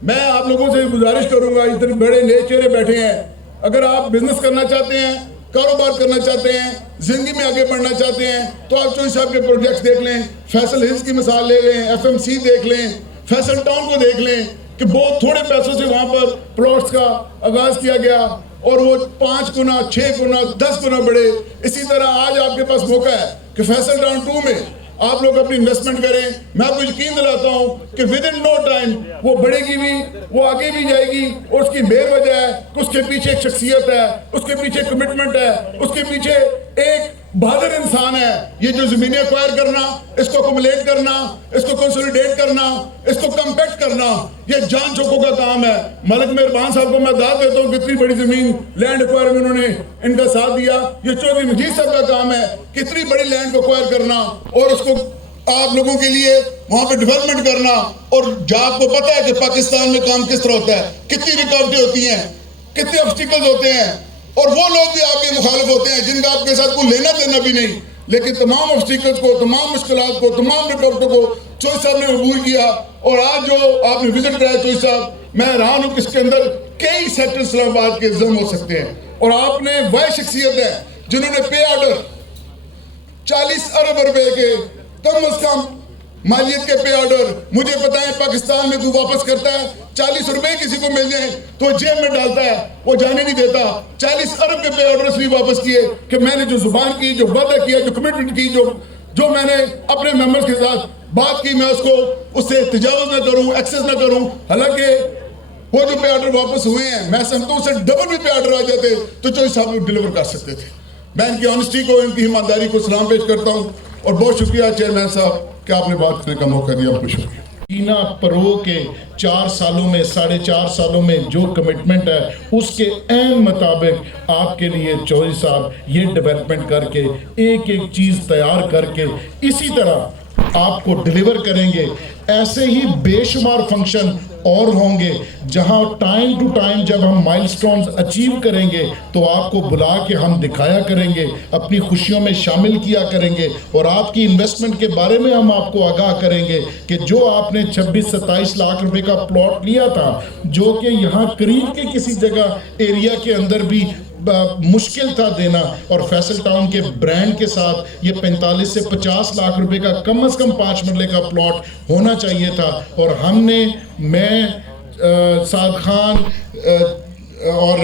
میں آپ لوگوں سے گزارش کروں گا، اتنے بڑے نئے چہرے بیٹھے ہیں، اگر آپ بزنس کرنا چاہتے ہیں، کاروبار کرنا چاہتے ہیں، زندگی میں آگے بڑھنا چاہتے ہیں، تو آپ چوہی صاحب کے پروجیکٹس دیکھ لیں، فیصل ہلز کی مثال لے لیں، FMC دیکھ لیں، فیصل ٹاؤن کو دیکھ لیں کہ بہت تھوڑے پیسوں سے وہاں پر پلاٹس کا آغاز کیا گیا اور وہ 5 گنا 6 گنا 10 گنا بڑھے۔ اسی طرح آج آپ کے پاس موقع ہے کہ فیصل ٹاؤن 2 میں آپ لوگ اپنی انویسٹمنٹ کریں۔ میں آپ کو یقین دلاتا ہوں کہ ودن نو ٹائم وہ بڑھے گی بھی، وہ آگے بھی جائے گی، اور اس کی مین وجہ ہے کہ اس کے پیچھے ایک شخصیت ہے، اس کے پیچھے کمٹمنٹ ہے، اس کے پیچھے ایک بہادر انسان ہے۔ یہ جو زمینیں ایکوائر کرنا، اس کو کمولیٹ کرنا، اس کو کنسولیڈیٹ کرنا، اس کو کمپیکٹ کرنا، یہ جان چوکوں کا کام ہے۔ ملک مہربان صاحب کو میں داد دیتا ہوں، کتنی بڑی زمین لینڈ ایکوائر میں انہوں نے ان کا ساتھ دیا۔ یہ چودھری مجید صاحب کا کام ہے کتنی بڑی لینڈ کو ایکوائر کرنا اور اس کو آپ لوگوں کے لیے وہاں پہ ڈیولپمنٹ کرنا۔ اور آپ کو پتا ہے کہ پاکستان میں کام کس طرح ہوتا ہے، کتنی رکاوٹیں ہوتی ہیں، کتنے آبسٹیکلز ہوتے ہیں، اور وہ لوگ بھی آپ کے مخالف ہوتے ہیں جن کا آپ کے ساتھ کوئی لینا دینا بھی نہیں، لیکن تمام آبسٹیکلز کو، تمام مشکلات کو، تمام رکاوٹوں کو چوہی صاحب نے عبور کیا۔ اور آج جو آپ نے وزٹ کرایا چوہی صاحب، میں حیران ہوں کہ اس کے اندر کئی سیکٹر اسلام آباد کے ضم ہو سکتے ہیں، اور آپ نے وہ شخصیت ہے جنہوں نے پے آرڈر 40 ارب روپے کے کم از کم مالیت کے پے آرڈر، مجھے پتا ہے پاکستان میں تو واپس کرتا ہے 40 روپے کسی کو مل جائیں تو جیب میں ڈالتا ہے، وہ جانے نہیں دیتا۔ 40 ارب کے پے آرڈر اس لیے واپس کیے کہ میں نے جو زبان کی، جو وعدہ کیا، جو کمٹمنٹ کی، جو میں نے اپنے ممبرز کے ساتھ بات کی، میں اس سے تجاوز نہ کروں، ایکسس نہ کروں۔ حالانکہ وہ جو پے آرڈر واپس ہوئے ہیں، میں سمجھتا ہوں اس سے ڈبل بھی پے آرڈر آ جاتے تو چوہی صاحب لوگ ڈیلیور کر سکتے تھے۔ میں ان کی آنیسٹی کو، ان کی ایمانداری کو سلام پیش کرتا ہوں، اور بہت شکریہ چیئرمین صاحب کہ آپ نے بات کرنے کا موقع دیا، آپ کو شکریہ۔ اینا پرو کے 4 سالوں میں 4.5 سالوں میں جو کمٹمنٹ ہے اس کے عین مطابق آپ کے لیے چوہدری صاحب یہ ڈیولپمنٹ کر کے ایک ایک چیز تیار کر کے اسی طرح آپ کو ڈیلیور کریں گے. ایسے ہی بے شمار فنکشن اور ہوں گے جہاں ٹائم ٹو ٹائم جب ہم مائلسٹونز اچیو کریں گے تو آپ کو بلا کے ہم دکھایا کریں گے, اپنی خوشیوں میں شامل کیا کریں گے, اور آپ کی انویسٹمنٹ کے بارے میں ہم آپ کو آگاہ کریں گے کہ جو آپ نے 26-27 لاکھ روپے کا پلاٹ لیا تھا, جو کہ یہاں قریب کے کسی جگہ ایریا کے اندر بھی مشکل تھا دینا, اور فیصل ٹاؤن کے برانڈ کے ساتھ یہ 45 سے 50 لاکھ روپے کا کم از کم 5 مرلے کا پلاٹ ہونا چاہیے تھا. اور ہم نے, میں, سعد خان اور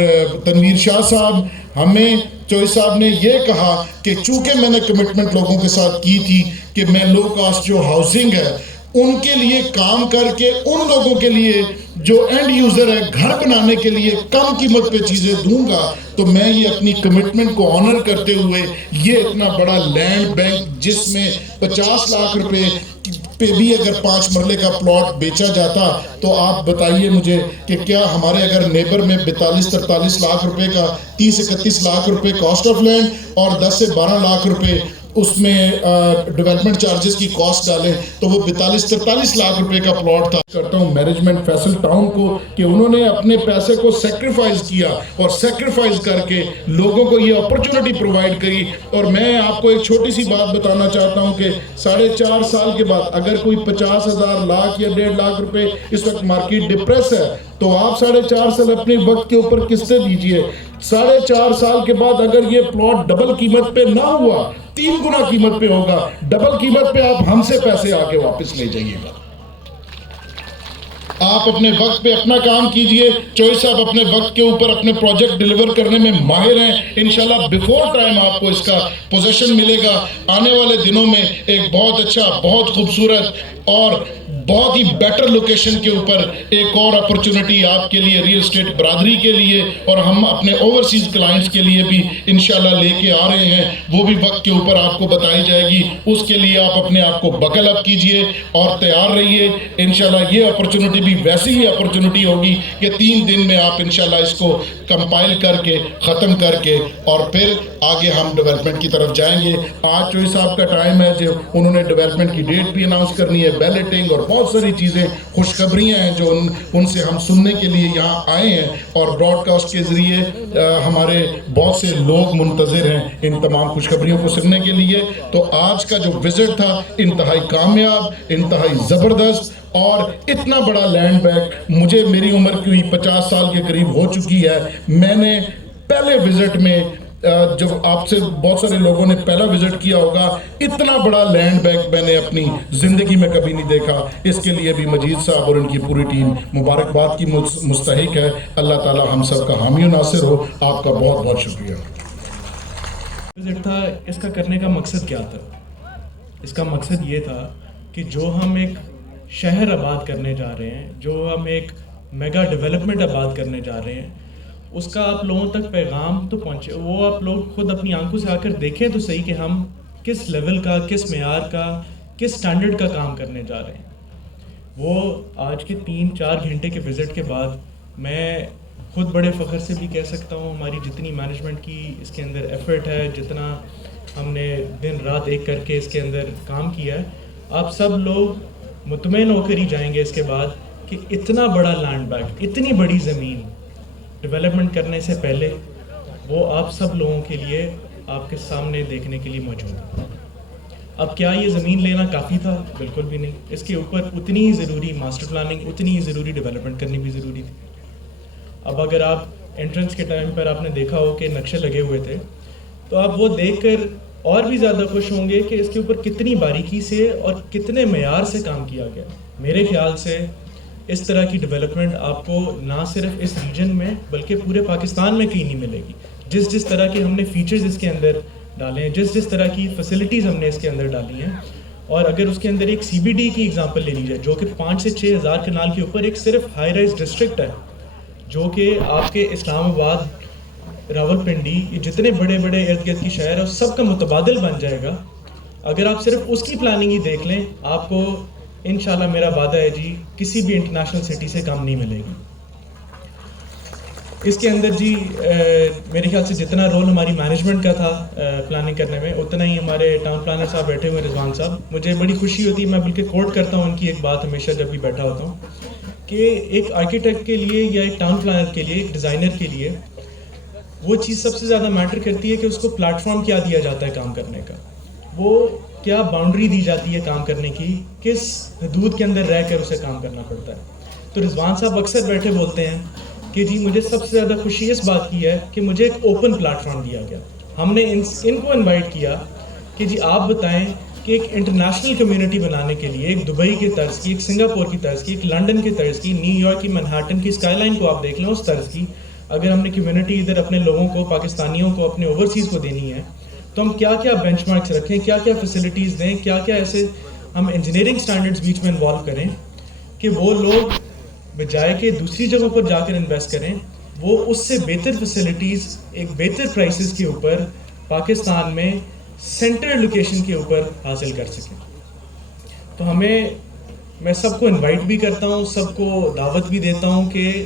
تنویر شاہ صاحب, ہمیں چوہی صاحب نے یہ کہا کہ چونکہ میں نے کمٹمنٹ لوگوں کے ساتھ کی تھی کہ میں لو کاسٹ جو ہاؤسنگ ہے ان کے لیے کام کر کے ان لوگوں کے لیے جو اینڈ یوزر ہے گھر بنانے کے لیے کم قیمت پہ چیزیں دوں گا, تو میں یہ اپنی کمٹمنٹ کو آنر کرتے ہوئے یہ اتنا بڑا لینڈ بینک جس میں 50 لاکھ روپے پہ بھی اگر 5 مرلے کا پلاٹ بیچا جاتا, تو آپ بتائیے مجھے کہ کیا ہمارے اگر نیبر میں 42-43 لاکھ روپے کا 30-31 لاکھ روپے کاسٹ آف لینڈ اور 10 سے 12 لاکھ روپے اس میں ڈیولپمنٹ چارجز کی کاسٹ ڈالیں تو وہ 42-43 لاکھ روپے کا پلاٹ تھا. کرتا ہوں مینجمنٹ فیصل ٹاؤن کو کہ انہوں نے اپنے پیسے کو سیکریفائز کیا اور سیکریفائز کر کے لوگوں کو یہ اپرچونٹی پرووائڈ کری. اور میں آپ کو ایک چھوٹی سی بات بتانا چاہتا ہوں کہ 4.5 سال کے بعد اگر کوئی 50,000 لاکھ یا 1.5 لاکھ روپے اس وقت مارکیٹ ڈپریس ہے, تو آپ 4.5 سال اپنے وقت کے اوپر قسطیں دیجئے. 4.5 سال کے بعد اگر یہ پلاٹ ڈبل قیمت پہ نہ ہوا, 3 گنا قیمت پہ ہوگا, ڈبل قیمت پہ آپ ہم سے پیسے آ کے واپس لے جائیے گا. آپ اپنے وقت پہ اپنا کام کیجئے. چوہی صاحب اپنے وقت کے اوپر اپنے پروجیکٹ ڈیلیور کرنے میں ماہر ہیں. انشاءاللہ بیفور ٹائم آپ کو اس کا پوزیشن ملے گا. آنے والے دنوں میں ایک بہت اچھا, بہت خوبصورت اور بہت ہی بیٹر لوکیشن کے اوپر ایک اور اپرچونٹی آپ کے لیے, ریل اسٹیٹ برادری کے لیے اور ہم اپنے اوورسیز کلائنٹس کے لیے بھی انشاءاللہ لے کے آ رہے ہیں. وہ بھی وقت کے اوپر آپ کو بتائی جائے گی. اس کے لیے آپ اپنے آپ کو بکل اپ کیجئے اور تیار رہیے. انشاءاللہ یہ اپرچونٹی بھی ویسی ہی اپرچونٹی ہوگی کہ 3 دن میں آپ انشاءاللہ اس کو کمپائل کر کے ختم کر کے اور پھر آگے ہم ڈیولپمنٹ کی طرف جائیں گے. آج چوہی صاحب کا ٹائم ہے جو انہوں نے ڈیولپمنٹ کی ڈیٹ بھی اناؤنس کرنی ہے, بیلٹنگ اور بہت ساری چیزیں, خوشخبریاں ہیں جو ان سے ہم سننے کے لیے یہاں آئے ہیں. اور براڈ کاسٹ کے ذریعے ہمارے بہت سے لوگ منتظر ہیں ان تمام خوشخبریوں کو سننے کے لیے. تو آج کا جو وزٹ تھا انتہائی کامیاب, انتہائی زبردست, اور اتنا بڑا لینڈ بینک مجھے, میری عمر کی 50 سال کے قریب ہو چکی ہے. میں نے پہلے وزٹ میں, جب آپ سے بہت سارے لوگوں نے پہلا وزٹ کیا ہوگا, اتنا بڑا لینڈ بینک میں نے اپنی زندگی میں کبھی نہیں دیکھا. اس کے لیے بھی مجید صاحب اور ان کی پوری ٹیم مبارکباد کی مستحق ہے. اللہ تعالی ہم سب کا حامی و ناصر ہو. آپ کا بہت بہت شکریہ. وزٹ تھا, اس کا کرنے کا مقصد کیا تھا؟ اس کا مقصد یہ تھا کہ جو ہم ایک شہر آباد کرنے جا رہے ہیں, جو ہم ایک میگا ڈیولپمنٹ آباد کرنے جا رہے ہیں, اس کا آپ لوگوں تک پیغام تو پہنچے. وہ آپ لوگ خود اپنی آنکھوں سے آ کر دیکھیں تو صحیح کہ ہم کس لیول کا, کس معیار کا, کس سٹینڈرڈ کا کام کرنے جا رہے ہیں. وہ آج کے 3-4 گھنٹے کے وزٹ کے بعد میں خود بڑے فخر سے بھی کہہ سکتا ہوں, ہماری جتنی مینجمنٹ کی اس کے اندر ایفرٹ ہے, جتنا ہم نے دن رات ایک کر کے اس کے اندر کام کیا ہے, آپ سب لوگ مطمئن ہو کر ہی جائیں گے اس کے بعد کہ اتنا بڑا لینڈ بینک, اتنی بڑی زمین ڈیولپمنٹ کرنے سے پہلے وہ آپ سب لوگوں کے لیے آپ کے سامنے دیکھنے کے لیے موجود ہے. اب کیا یہ زمین لینا کافی تھا؟ بالکل بھی نہیں. اس کے اوپر اتنی ہی ضروری ماسٹر پلاننگ, اتنی ہی ضروری ڈیولپمنٹ کرنی بھی ضروری تھی. اب اگر آپ انٹرنس کے ٹائم پر آپ نے دیکھا ہو کہ نقشے لگے ہوئے تھے, تو آپ وہ دیکھ کر اور بھی زیادہ خوش ہوں گے کہ اس کے اوپر کتنی باریکی سے اور کتنے معیار سے کام کیا گیا. میرے خیال سے اس طرح کی ڈیولپمنٹ آپ کو نہ صرف اس ریجن میں بلکہ پورے پاکستان میں کہیں نہیں ملے گی. جس طرح کے ہم نے فیچرز اس کے اندر ڈالے ہیں, جس طرح کی فیسلٹیز ہم نے اس کے اندر ڈالی ہیں, اور اگر اس کے اندر ایک سی بی ڈی کی اگزامپل لے لی جائے جو کہ 5 سے 6 ہزار کنال کے اوپر ایک صرف ہائی رائز ڈسٹرکٹ ہے, جو کہ آپ کے اسلام آباد, راول پنڈی, یہ جتنے بڑے بڑے ارد گرد کی شہر ہے اس سب کا متبادل بن جائے گا. اگر آپ صرف اس کی پلاننگ ہی دیکھ لیں, آپ کو انشاءاللہ میرا وعدہ ہے جی کسی بھی انٹرنیشنل سٹی سے کم نہیں ملے گی. اس کے اندر جی میرے خیال سے جتنا رول ہماری مینجمنٹ کا تھا پلاننگ کرنے میں، اتنا ہی ہمارے ٹاؤن پلانر صاحب بیٹھے ہوئے رضوان صاحب. مجھے بڑی خوشی ہوتی ہے، میں بلکہ کوٹ کرتا ہوں ان کی ایک بات ہمیشہ جب بھی بیٹھا ہوتا ہوں، کہ ایک آرکیٹیکٹ کے لیے یا ایک ٹاؤن پلانر کے لیے، ایک ڈیزائنر کے لیے وہ چیز سب سے زیادہ میٹر کرتی ہے کہ اس کو پلیٹ فارم کیا دیا جاتا ہے کام کرنے کا، وہ کیا باؤنڈری دی جاتی ہے کام کرنے کی، کس حدود کے اندر رہ کر اسے کام کرنا پڑتا ہے. تو رضوان صاحب اکثر بیٹھے بولتے ہیں کہ جی مجھے سب سے زیادہ خوشی اس بات کی ہے کہ مجھے ایک اوپن پلیٹ فارم دیا گیا. ہم نے ان کو انوائٹ کیا کہ جی آپ بتائیں کہ ایک انٹرنیشنل کمیونٹی بنانے کے لیے، ایک دبئی کی طرز کی، ایک سنگاپور کی طرز کی، ایک لنڈن کی طرز کی، نیو یارک کی، منہٹن کی اسکائی لائن کو آپ دیکھ لیں اس طرز کی، اگر ہم نے کمیونٹی ادھر اپنے لوگوں کو، پاکستانیوں کو، اپنے اوورسیز کو دینی ہے تو ہم کیا کیا بینچ مارکس رکھیں، کیا کیا فیسلٹیز دیں، کیا کیا ایسے ہم انجینئرنگ سٹینڈرڈز بیچ میں انوالو کریں کہ وہ لوگ بجائے کہ دوسری جگہوں پر جا کر انویسٹ کریں، وہ اس سے بہتر فیسلٹیز ایک بہتر پرائسز کے اوپر پاکستان میں سینٹر لوکیشن کے اوپر حاصل کر سکیں. تو میں سب کو انوائٹ بھی کرتا ہوں، سب کو دعوت بھی دیتا ہوں کہ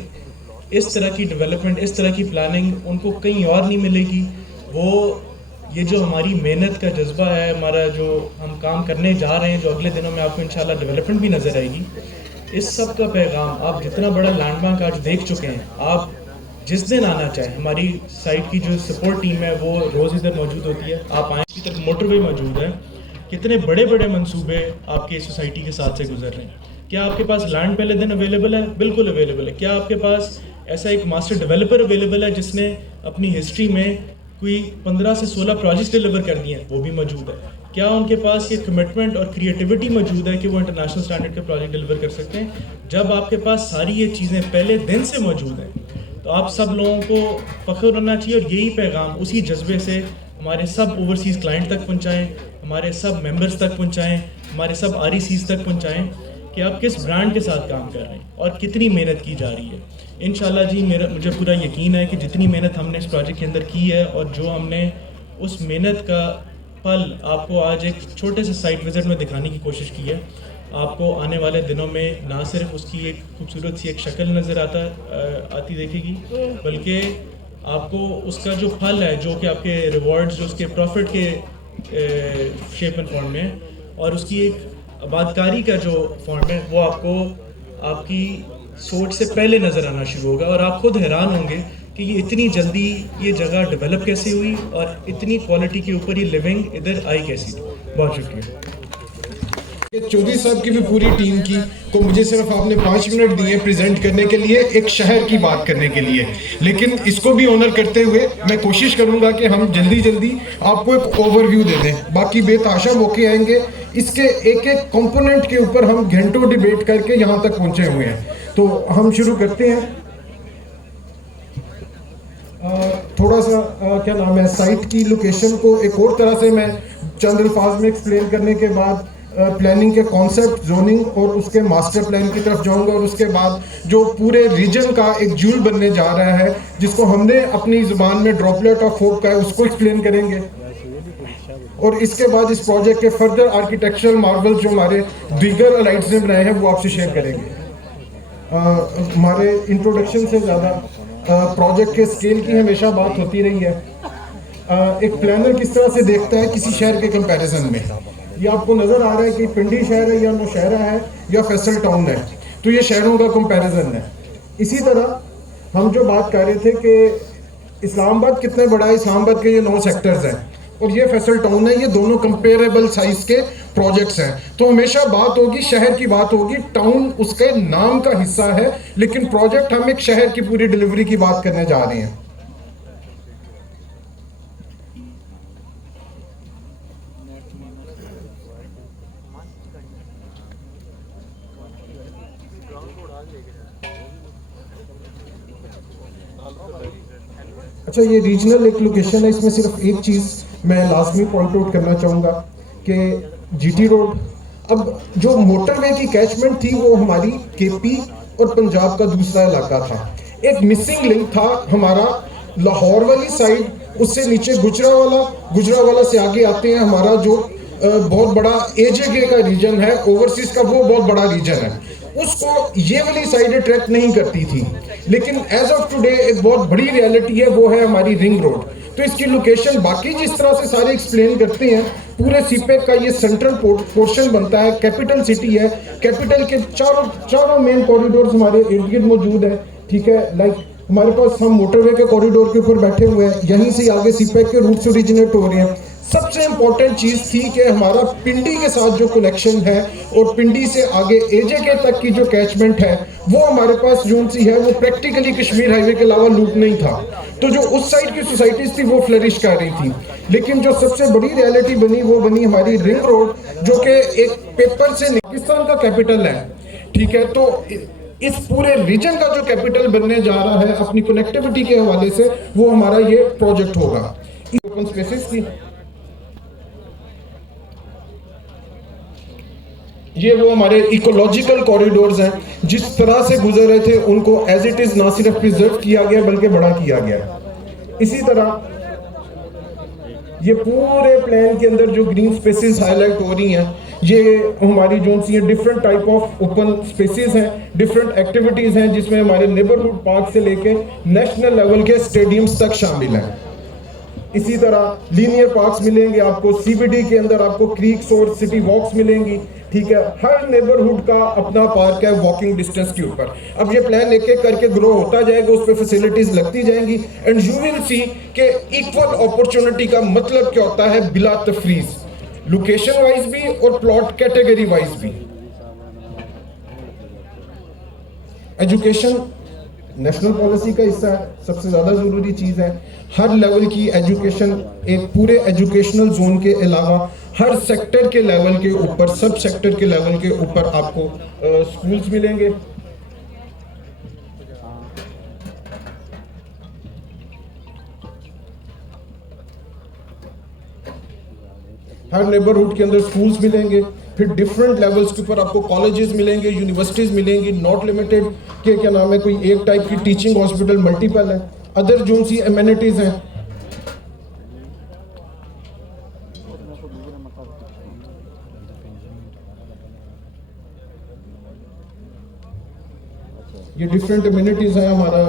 اس طرح کی ڈیولپمنٹ، اس طرح کی پلاننگ ان کو کہیں اور نہیں ملے گی. وہ یہ جو ہماری محنت کا جذبہ ہے، ہمارا جو ہم کام کرنے جا رہے ہیں، جو اگلے دنوں میں آپ کو انشاءاللہ ڈیولپمنٹ بھی نظر آئے گی، اس سب کا پیغام آپ جتنا بڑا لینڈ مارک آج دیکھ چکے ہیں، آپ جس دن آنا چاہیں، ہماری سائٹ کی جو سپورٹ ٹیم ہے وہ روز ادھر موجود ہوتی ہے، آپ آئیں. کی طرف موٹر وے موجود ہے، کتنے بڑے بڑے منصوبے آپ کے سوسائٹی کے ساتھ سے گزر رہے ہیں. کیا آپ کے پاس لینڈ پہلے دن اویلیبل ہے؟ بالکل اویلیبل ہے. کیا آپ کے پاس ایسا ایک ماسٹر ڈیولپر اویلیبل ہے جس نے اپنی ہسٹری میں کوئی 15 سے 16 پروجیکٹس ڈیلیور کر دیے ہیں؟ وہ بھی موجود ہے. کیا ان کے پاس یہ کمٹمنٹ اور کریٹیوٹی موجود ہے کہ وہ انٹرنیشنل سٹینڈرڈ کے پروجیکٹ ڈیلیور کر سکتے ہیں؟ جب آپ کے پاس ساری یہ چیزیں پہلے دن سے موجود ہیں تو آپ سب لوگوں کو فخر ہونا چاہیے، اور یہی پیغام اسی جذبے سے ہمارے سب اوورسیز کلائنٹ تک پہنچائیں، ہمارے سب ممبرز تک پہنچائیں، ہمارے سب RECs تک پہنچائیں کہ آپ کس برانڈ کے ساتھ کام کر رہے ہیں اور کتنی محنت کی جا رہی ہے. انشاءاللہ جی مجھے پورا یقین ہے کہ جتنی محنت ہم نے اس پروجیکٹ کے اندر کی ہے اور جو ہم نے اس محنت کا پھل آپ کو آج ایک چھوٹے سے سائٹ وزٹ میں دکھانے کی کوشش کی ہے، آپ کو آنے والے دنوں میں نہ صرف اس کی ایک خوبصورت سی ایک شکل نظر آتی دیکھے گی، بلکہ آپ کو اس کا جو پھل ہے، جو کہ آپ کے ریوارڈز جو اس کے پروفٹ کے شیپ اینڈ فارم میں، اور اس کی ایک آبادکاری کا جو فارم ہے، وہ آپ کو آپ کی سوچ سے پہلے نظر آنا شروع ہوگا، اور آپ خود حیران ہوں گے کہ یہ اتنی جلدی یہ جگہ ڈیولپ کیسے ہوئی اور اتنی کوالٹی کے اوپر یہ لیونگ ادھر آئی کیسی. بہت شکریہ. چودھری صاحب کی بھی پوری ٹیم کی کو مجھے صرف آپ نے 5 منٹ دیے پریزنٹ کرنے کے لیے، ایک شہر کی بات کرنے کے لیے، لیکن اس کو بھی آنر کرتے ہوئے میں کوشش کروں گا کہ ہم جلدی آپ کو ایک اوور ویو دے دیں. باقی بے تحاشا موقع آئیں گے، اس کے ایک ایک کمپوننٹ کے اوپر ہم گھنٹوں ڈیبیٹ کر کے یہاں تک پہنچے ہوئے ہیں. تو ہم شروع کرتے ہیں. تھوڑا سا کیا نام ہے، سائٹ کی لوکیشن کو ایک اور طرح سے میں چند الفاظ میں ایکسپلین کرنے کے بعد پلاننگ کے کانسیپٹ، زوننگ اور اس کے ماسٹر پلان کی طرف جاؤں گا، اور اس کے بعد جو پورے ریجن کا ایک جول بننے جا رہا ہے جس کو ہم نے اپنی زبان میں ڈراپلیٹ آف ہوپ کا ہے اس کو ایکسپلین کریں گے. اور اس کے بعد اس پروجیکٹ کے فردر آرکیٹیکچرل مارول جو ہمارے دیگر الائٹس نے بنائے ہیں وہ آپ سے شیئر کریں گے. ہمارے انٹروڈکشن سے زیادہ پروجیکٹ کے اسکیل کی ہمیشہ بات ہوتی رہی ہے. ایک پلانر کس طرح سے دیکھتا ہے کسی شہر کے کمپیریزن میں. یہ آپ کو نظر آ رہا ہے کہ پنڈی شہر ہے یا نوشہرہ ہے یا فیصل ٹاؤن ہے، تو یہ شہروں کا کمپیریزن ہے. اسی طرح ہم جو بات کر رہے تھے کہ اسلام آباد کتنے بڑا ہے، اسلام آباد کے یہ 9 سیکٹرز ہیں اور یہ فیصل ٹاؤن ہے، یہ دونوں کمپیریبل سائز کے پروجیکٹس ہیں. تو ہمیشہ بات ہوگی شہر کی، بات ہوگی ٹاؤن اس کے نام کا حصہ ہے، لیکن پروجیکٹ ہم ایک شہر کی پوری ڈیلیوری کی بات کرنے جا رہے ہیں. اچھا، یہ ریجنل ایک لوکیشن ہے، اس میں صرف ایک چیز میں لازمی پوائنٹ آؤٹ کرنا چاہوں گا کہ GT روڈ، اب جو موٹر وے کی کیچمنٹ تھی وہ ہماری KP اور پنجاب کا دوسرا علاقہ تھا. ایک مسنگ لنک تھا ہمارا لاہور والی سائڈ، اس سے نیچے گجرانوالہ سے آگے آتے ہیں ہمارا جو بہت بڑا AJK کا ریجن ہے، اوورسیز کا وہ بہت بڑا ریجن ہے، اس کو یہ والی سائڈ اٹریکٹ نہیں کرتی تھی. لیکن ایز آف ٹوڈے ایک بہت بڑی ریالٹی ہے، وہ ہے ہماری رنگ روڈ. تو اس کی لوکیشن باقی جس طرح سے سارے ایکسپلین کرتے ہیں، پورے سی پیک کا یہ سینٹرل پورشن بنتا ہے، کیپٹل سٹی ہے، کیپٹل کے چاروں مین کوریڈورز ہمارے ارد گرد موجود ہیں. ٹھیک ہے، لائک ہمارے پاس ہم موٹر وے کے کوریڈور کے اوپر بیٹھے ہوئے ہیں، یہیں سے آگے سی پیک کے روٹس اوریجنیٹ ہو رہے ہیں. سب سے امپورٹنٹ چیز تھی کہ ہمارا پنڈی کے ساتھ جو کنیکشن ہے اور پنڈی سے آگے اے جے کے تک کی جو کیچمنٹ ہے وہ ہمارے پاس جون سی ہے، وہ پریکٹیکلی کشمیر ہائی وے کے علاوہ لوپ نہیں تھا. تو جو اس سائڈ کی سوسائٹیز تھی وہ فلرش کر رہی تھی. لیکن جو سب سے بڑی ریالٹی بنی وہ بنی ہماری رنگ روڈ، جو کہ ایک پیپر سے پاکستان کا کیپٹل ہے. ٹھیک ہے، تو اس پورے ریجن کا جو کیپٹل بننے جا رہا ہے اپنی کنیکٹیوٹی کے حوالے سے، وہ ہمارا یہ پروجیکٹ ہوگا. اوپن اسپیسز تھی، یہ وہ ہمارے ایکولوجیکل کوریڈورز ہیں، جس طرح سے گزر رہے تھے ان کو ایز اٹ از نہ صرف پریزرو کیا گیا بلکہ بڑا کیا گیا. اسی طرح یہ پورے پلان کے اندر جو گرین سپیسز ہائی لائٹ ہو رہی ہیں، یہ ہماری جو سی different type of open spaces ہیں، ڈفرنٹ ایکٹیویٹیز ہیں، جس میں ہمارے نیبرہڈ پارک سے لے کے نیشنل لیول کے اسٹیڈیمز تک شامل ہیں. اسی طرح لینئر پارکس ملیں گے آپ کو، سی بی ڈی کے اندر آپ کو کریکس اور سٹی واکس ملیں گی. ٹھیک ہے، ہر نیبرہڈ کا اپنا پارک ہے واکنگ ڈسٹینس کے اوپر. اب یہ پلان ایک ایک کر کے گرو ہوتا جائے گا، اس پہ فیسلٹیز لگتی جائیں گی، اینڈ یو ول سی کہ ایکول اپرچونٹی کا مطلب کیا ہوتا ہے بلا تفریز، لوکیشن وائز بھی اور پلاٹ کیٹیگری وائز بھی. ایجوکیشن نیشنل پالیسی کا حصہ ہے، سب سے زیادہ ضروری چیز ہے. ہر لیول کی ایجوکیشن، ایک پورے ایجوکیشنل زون کے علاوہ ہر سیکٹر کے لیول کے اوپر، سب سیکٹر کے لیول کے اوپر آپ کو سکولز ملیں گے. ہر نیبرہڈ کے اندر سکولز ملیں گے، پھر ڈفرنٹ لیولز کے اوپر آپ کو کالجز ملیں گے، یونیورسٹیز ملیں گی، ناٹ لمیٹڈ کہ کیا نام ہے کوئی ایک ٹائپ کی ٹیچنگ ہاسپٹل، ملٹیپل ہے. ادر جو سی ایمینٹیز ہیں، یہ ڈفرینٹ ایمینٹیز ہیں. ہمارا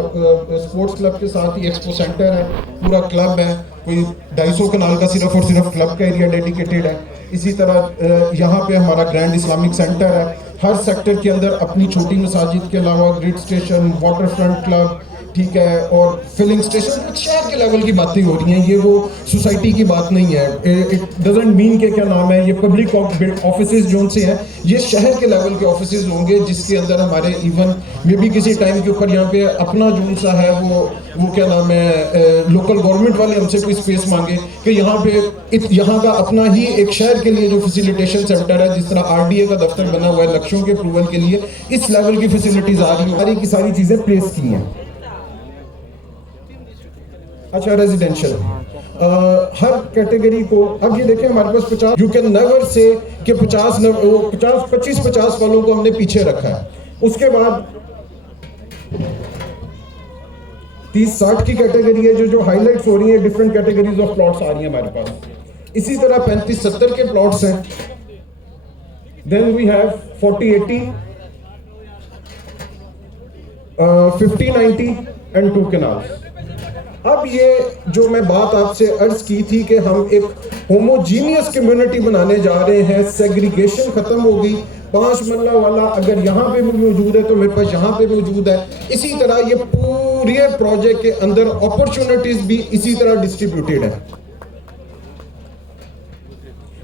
اسپورٹس کلب کے ساتھ ہی ایکسپو سینٹر ہے، پورا کلب ہے، کوئی 250 کنال کا صرف اور صرف کلب کا ایریا ڈیڈیکیٹڈ ہے. اسی طرح یہاں پہ ہمارا گرینڈ اسلامک سینٹر ہے. ہر سیکٹر کے اندر اپنی چھوٹی مساجد کے علاوہ grade station, water front club, ٹھیک ہے، اور فلنگ اسٹیشن. شہر کے لیول کی باتیں ہو رہی ہیں، یہ وہ سوسائٹی کی بات نہیں ہے. اٹ ڈزنٹ مین کہ کیا نام ہے یہ پبلک آفیسز جو سے ہیں، یہ شہر کے لیول کے آفیسز ہوں گے، جس کے اندر ہمارے ایون میں بھی کسی ٹائم کے اوپر یہاں پہ اپنا جو سا ہے وہ کیا نام ہے لوکل گورنمنٹ والے ہم سے کوئی اسپیس مانگے کہ یہاں پہ یہاں کا اپنا ہی ایک شہر کے لیے جو فیسیلیٹیشن سینٹر ہے، جس طرح آر ڈی اے کا دفتر بنا ہوا ہے لکشوں کے اپروول کے لیے، اس لیول کی فیسیلیٹیز آ رہی ہیں، ساری کی ساری چیزیں پلیس کی ہیں. اچھا، ریزیڈینشل ہر کیٹیگری کو، اب یہ دیکھیں ہمارے پاس 50، یو کین نیور سے کہ 25 والوں کو ہم نے پیچھے رکھا ہے. اس کے بعد 30-60 کی کیٹیگری ہے جو ہائی لائٹس ہو رہی ہیں، ڈفرنٹ کیٹیگریز آف پلاٹس آ رہی ہیں ہمارے پاس. اسی طرح 35-70 کے پلاٹس ہیں. دین وی ہیو 40-80 50-90 اینڈ 2 کنالز. اب یہ جو میں بات آپ سے عرض کی تھی کہ ہم ایک ہوموجینیس کمیونٹی بنانے جا رہے ہیں، سیگریگیشن ختم ہو گئی. 5 مرلہ والا اگر یہاں پہ بھی موجود ہے تو میرے پاس یہاں پہ موجود ہے. اسی طرح یہ پورے پروجیکٹ کے اندر اپرچونٹیز بھی اسی طرح ڈسٹریبیوٹیڈ ہیں.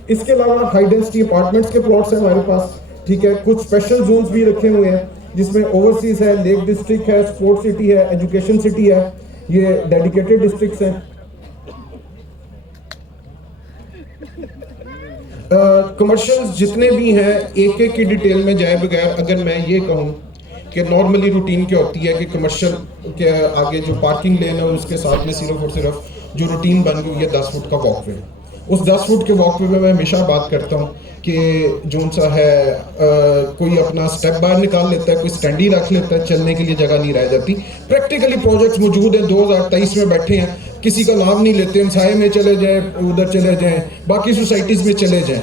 اس کے علاوہ ہائی ڈینسٹی اپارٹمنٹس کے پلاٹس ہیں ہمارے پاس. ٹھیک ہے، کچھ اسپیشل زونز بھی رکھے ہوئے ہیں، جس میں اوورسیز ہے، لیک ڈسٹرکٹ ہے، اسپورٹ سٹی ہے، ایجوکیشن سٹی ہے. یہ ڈیڈیکیٹڈ ڈسٹرکٹس ہیں. کمرشلز جتنے بھی ہیں ایک ایک کی ڈیٹیل میں جائے بغیر اگر میں یہ کہوں کہ نارملی روٹین کیا ہوتی ہے کہ کمرشل کے آگے جو پارکنگ لین ہے اس کے ساتھ میں صرف اور صرف جو روٹین بن گئی ہے 10 فٹ کا واک وے. اس 10 فٹ کے واک وے میں ہمیشہ بات کرتا ہوں کہ جو سا ہے کوئی اپنا سٹیپ باہر نکال لیتا ہے، کوئی سٹینڈی رکھ لیتا ہے، چلنے کے لیے جگہ نہیں رہ جاتی. پریکٹیکلی پروجیکٹس موجود ہیں، 2023 میں بیٹھے ہیں، کسی کا نام نہیں لیتے، ہم سائے میں چلے جائیں، ادھر چلے جائیں، باقی سوسائٹیز میں چلے جائیں.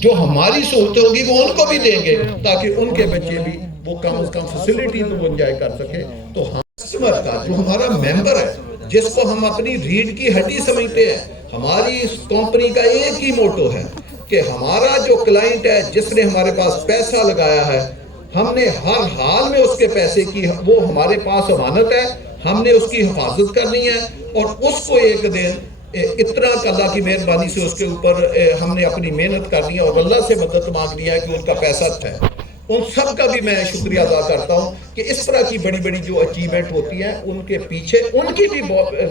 جو ہماری سہولتیں ہوگی وہ ان کو بھی دیں گے تاکہ ان کے بچے بھی وہ کم از کم فیسلٹی تو انجوائے کر سکے. تو کسٹمر کا جو ہمارا ممبر ہے جس کو ہم اپنی ریڑھ کی ہڈی سمجھتے ہیں, ہماری اس کمپنی کا ایک ہی موٹو ہے کہ ہمارا جو کلائنٹ ہے جس نے ہمارے پاس پیسہ لگایا ہے, ہم نے ہر حال میں اس کے پیسے کی, وہ ہمارے پاس امانت ہے, ہم نے اس کی حفاظت کرنی ہے اور اس کو ایک دن اتنا اللہ کی مہربانی سے اس کے اوپر ہم نے اپنی محنت کرنی ہے اور اللہ سے مدد مانگنی ہے کہ ان کا پیسہ ہے. ان سب کا بھی میں شکریہ ادا کرتا ہوں کہ اس طرح کی بڑی بڑی جو اچیومنٹ ہوتی ہیں ان کے پیچھے ان کی بھی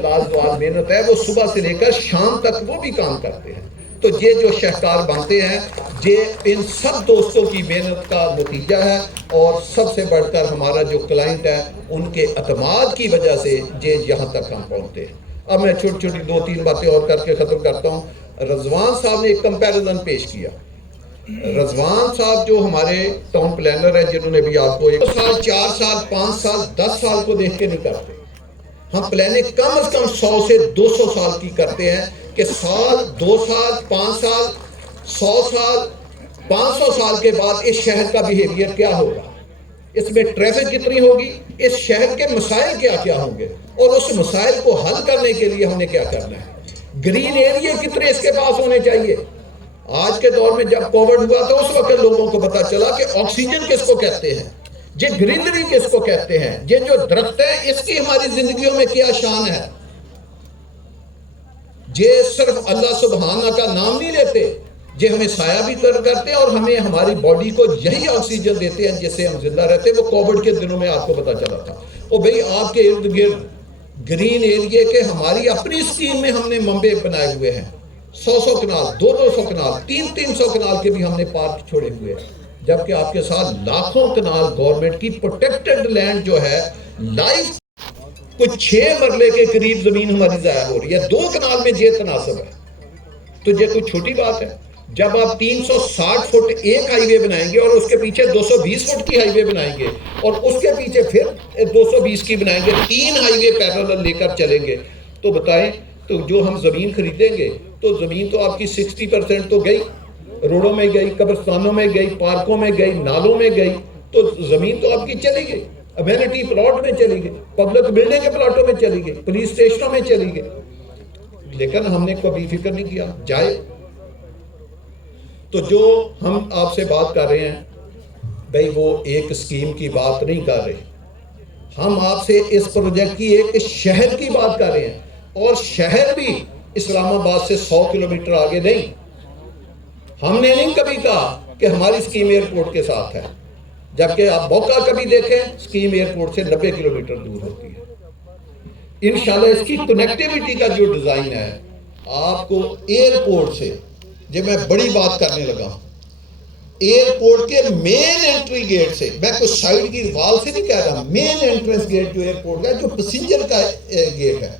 لازوال محنت ہے, وہ صبح سے لے کر شام تک وہ بھی کام کرتے ہیں. تو یہ جو شہکار بنتے ہیں یہ ان سب دوستوں کی محنت کا نتیجہ ہے, اور سب سے بڑھ کر ہمارا جو کلائنٹ ہے ان کے اعتماد کی وجہ سے یہ یہاں تک ہم پہنچتے ہیں. اب میں چھوٹی چھوٹی 2-3 باتیں اور کر کے ختم کرتا ہوں. رضوان صاحب نے ایک کمپیریزن پیش کیا. رضوان صاحب جو ہمارے ٹاؤن پلانر ہیں جنہوں نے بھی آپ کو 1 سال 4 سال 5 سال 10 سال کو دیکھ کے نہیں کرتے, ہم پلاننگ کم از کم 100 سے 200 سال کی کرتے ہیں کہ سال 2 سال 5 سال 100 سال 500 سال کے بعد اس شہر کا بیہیویئر کیا ہوگا, اس میں ٹریفک کتنی ہوگی, اس شہر کے مسائل کیا ہوں گے, اور اس مسائل کو حل کرنے کے لیے ہم نے کیا کرنا ہے. گرین ایریا کتنے اس کے پاس ہونے چاہیے. آج کے دور میں جب کووڈ ہوا تو اس وقت لوگوں کو پتا چلا کہ آکسیجن کس کو کہتے ہیں, یہ گرینری کس کو کہتے ہیں, یہ جو درخت ہے اس کی ہماری زندگیوں میں کیا شان ہے. یہ صرف اللہ سبحانہ کا نام نہیں لیتے, یہ ہمیں سایہ بھی کرتے ہیں اور ہمیں ہماری باڈی کو یہی آکسیجن دیتے ہیں جس سے ہم زندہ رہتے ہیں. وہ کووڈ کے دنوں میں آپ کو پتا چلا تھا. اور بھئی آپ کے ارد گرد گرین ایریے کے ہماری اپنی اسکیم میں ہم نے منبع بنائے ہوئے ہیں. 100 کنال 200 کنال 300 کنال کے بھی ہم نے پارک چھوڑے ہوئے ہیں, جبکہ آپ کے ساتھ لاکھوں کنال گورنمنٹ کی پروٹیکٹڈ لینڈ جو ہے لائف کچھ 6 مرلے کے قریب زمین ہماری ضائع ہو رہی ہے. 2 کنال میں یہ تناسب ہے. تو یہ کوئی چھوٹی بات ہے. جب آپ 360 فٹ ایک ہائی وے بنائیں گے اور اس کے پیچھے 220 فٹ کی ہائی وے بنائیں گے اور اس کے پیچھے پھر 220 کی بنائیں گے, 3 ہائی وے پیرالل لے کر چلیں گے, تو بتائیں تو جو ہم زمین خریدیں گے تو زمین تو آپ کی 60% تو گئی, روڈوں میں گئی, قبرستانوں میں گئی, پارکوں میں گئی, نالوں میں گئی, تو زمین تو آپ کی چلی گئی. امینٹی پلاٹ میں چلی گئی, پبلک بلڈنگ کے پلاٹوں میں چلی گئی, پولیس اسٹیشنوں میں چلی گئی, لیکن ہم نے کبھی فکر نہیں کیا جائے. تو جو ہم آپ سے بات کر رہے ہیں بھئی وہ ایک اسکیم کی بات نہیں کر رہے, ہم آپ سے اس پروجیکٹ کی ایک شہر کی بات کر رہے ہیں, اور شہر بھی اسلام آباد سے 100 کلومیٹر آگے نہیں. ہم نے نہیں کبھی کہا کہ ہماری اسکیم ایئرپورٹ کے ساتھ ہے, جبکہ آپ موقع کبھی دیکھیں اسکیم ایئرپورٹ سے 90 کلومیٹر دور ہوتی ہے. انشاءاللہ اس کی کنیکٹیوٹی کا جو ڈیزائن ہے آپ کو ایئرپورٹ سے, جب میں بڑی بات کرنے لگا ہوں, ایئرپورٹ کے مین انٹری گیٹ سے, میں کچھ سائیڈ کی وال سے نہیں کہہ رہا, مین انٹرنس گیٹ جو ایئرپورٹ کا جو پیسنجر کا گیٹ ہے,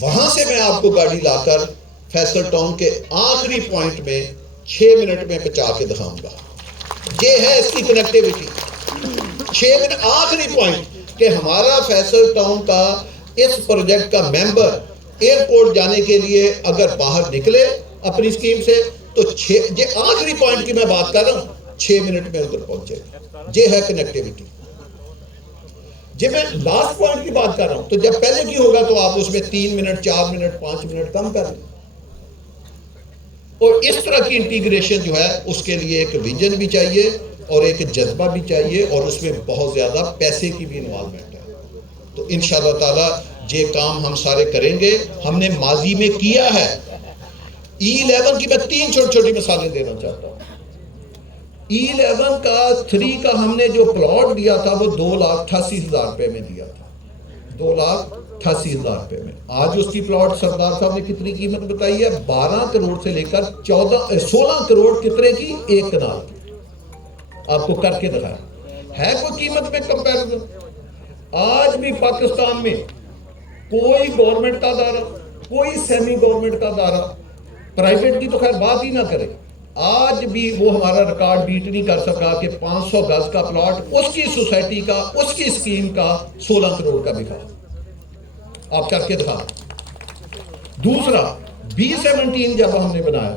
وہاں سے میں آپ کو گاڑی لا کر فیصل ٹاؤن کے آخری پوائنٹ میں 6 منٹ میں پہنچا کے دکھاؤں گا. یہ ہے اس کی کنیکٹیوٹی. 6 منٹ آخری پوائنٹ کہ ہمارا فیصل ٹاؤن کا اس پروجیکٹ کا ممبر ایئرپورٹ جانے کے لیے اگر باہر نکلے اپنی اسکیم سے تو یہ آخری پوائنٹ کی میں بات کر رہا ہوں, 6 منٹ میں ادھر پہنچے. یہ ہے کنیکٹیوٹی. جب میں لاسٹ پوائنٹ کی بات کر رہا ہوں تو جب پہلے کی ہوگا تو آپ اس میں 3 منٹ 4 منٹ 5 منٹ کم کر لیں. اور اس طرح کی انٹیگریشن جو ہے اس کے لیے ایک ویژن بھی چاہیے اور ایک جذبہ بھی چاہیے, اور اس میں بہت زیادہ پیسے کی بھی انوالومنٹ ہے. تو انشاءاللہ تعالی یہ کام ہم سارے کریں گے. ہم نے ماضی میں کیا ہے. E11 کی میں 3 چھوٹی چھوٹی مثالیں دینا چاہتا ہوں. E11 کا 3 کا ہم نے جو پلاٹ دیا تھا وہ 2,88,000 روپے میں دیا تھا, 2,88,000 روپے میں. آج اس کی پلاٹ سردار صاحب نے کتنی قیمت بتائی ہے, 12 کروڑ سے لے کر 16 کروڑ کتنے کی, 1 کنال کی. آپ کو کر کے دکھایا ہے کوئی قیمت میں کمپیریزن. آج بھی پاکستان میں کوئی گورنمنٹ کا ادارہ, کوئی سیمی گورنمنٹ کا ادارہ, پرائیویٹ کی تو خیر بات ہی نہ کرے, آج بھی وہ ہمارا ریکارڈ بیٹ نہیں کر سکا کہ 500 گز کا پلاٹ اس کی سوسائٹی کا, اس کی اسکیم کا 16 کروڑ کا بکا. آپ کر کے دکھا. دوسرا B17 جب ہم نے بنایا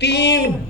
3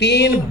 3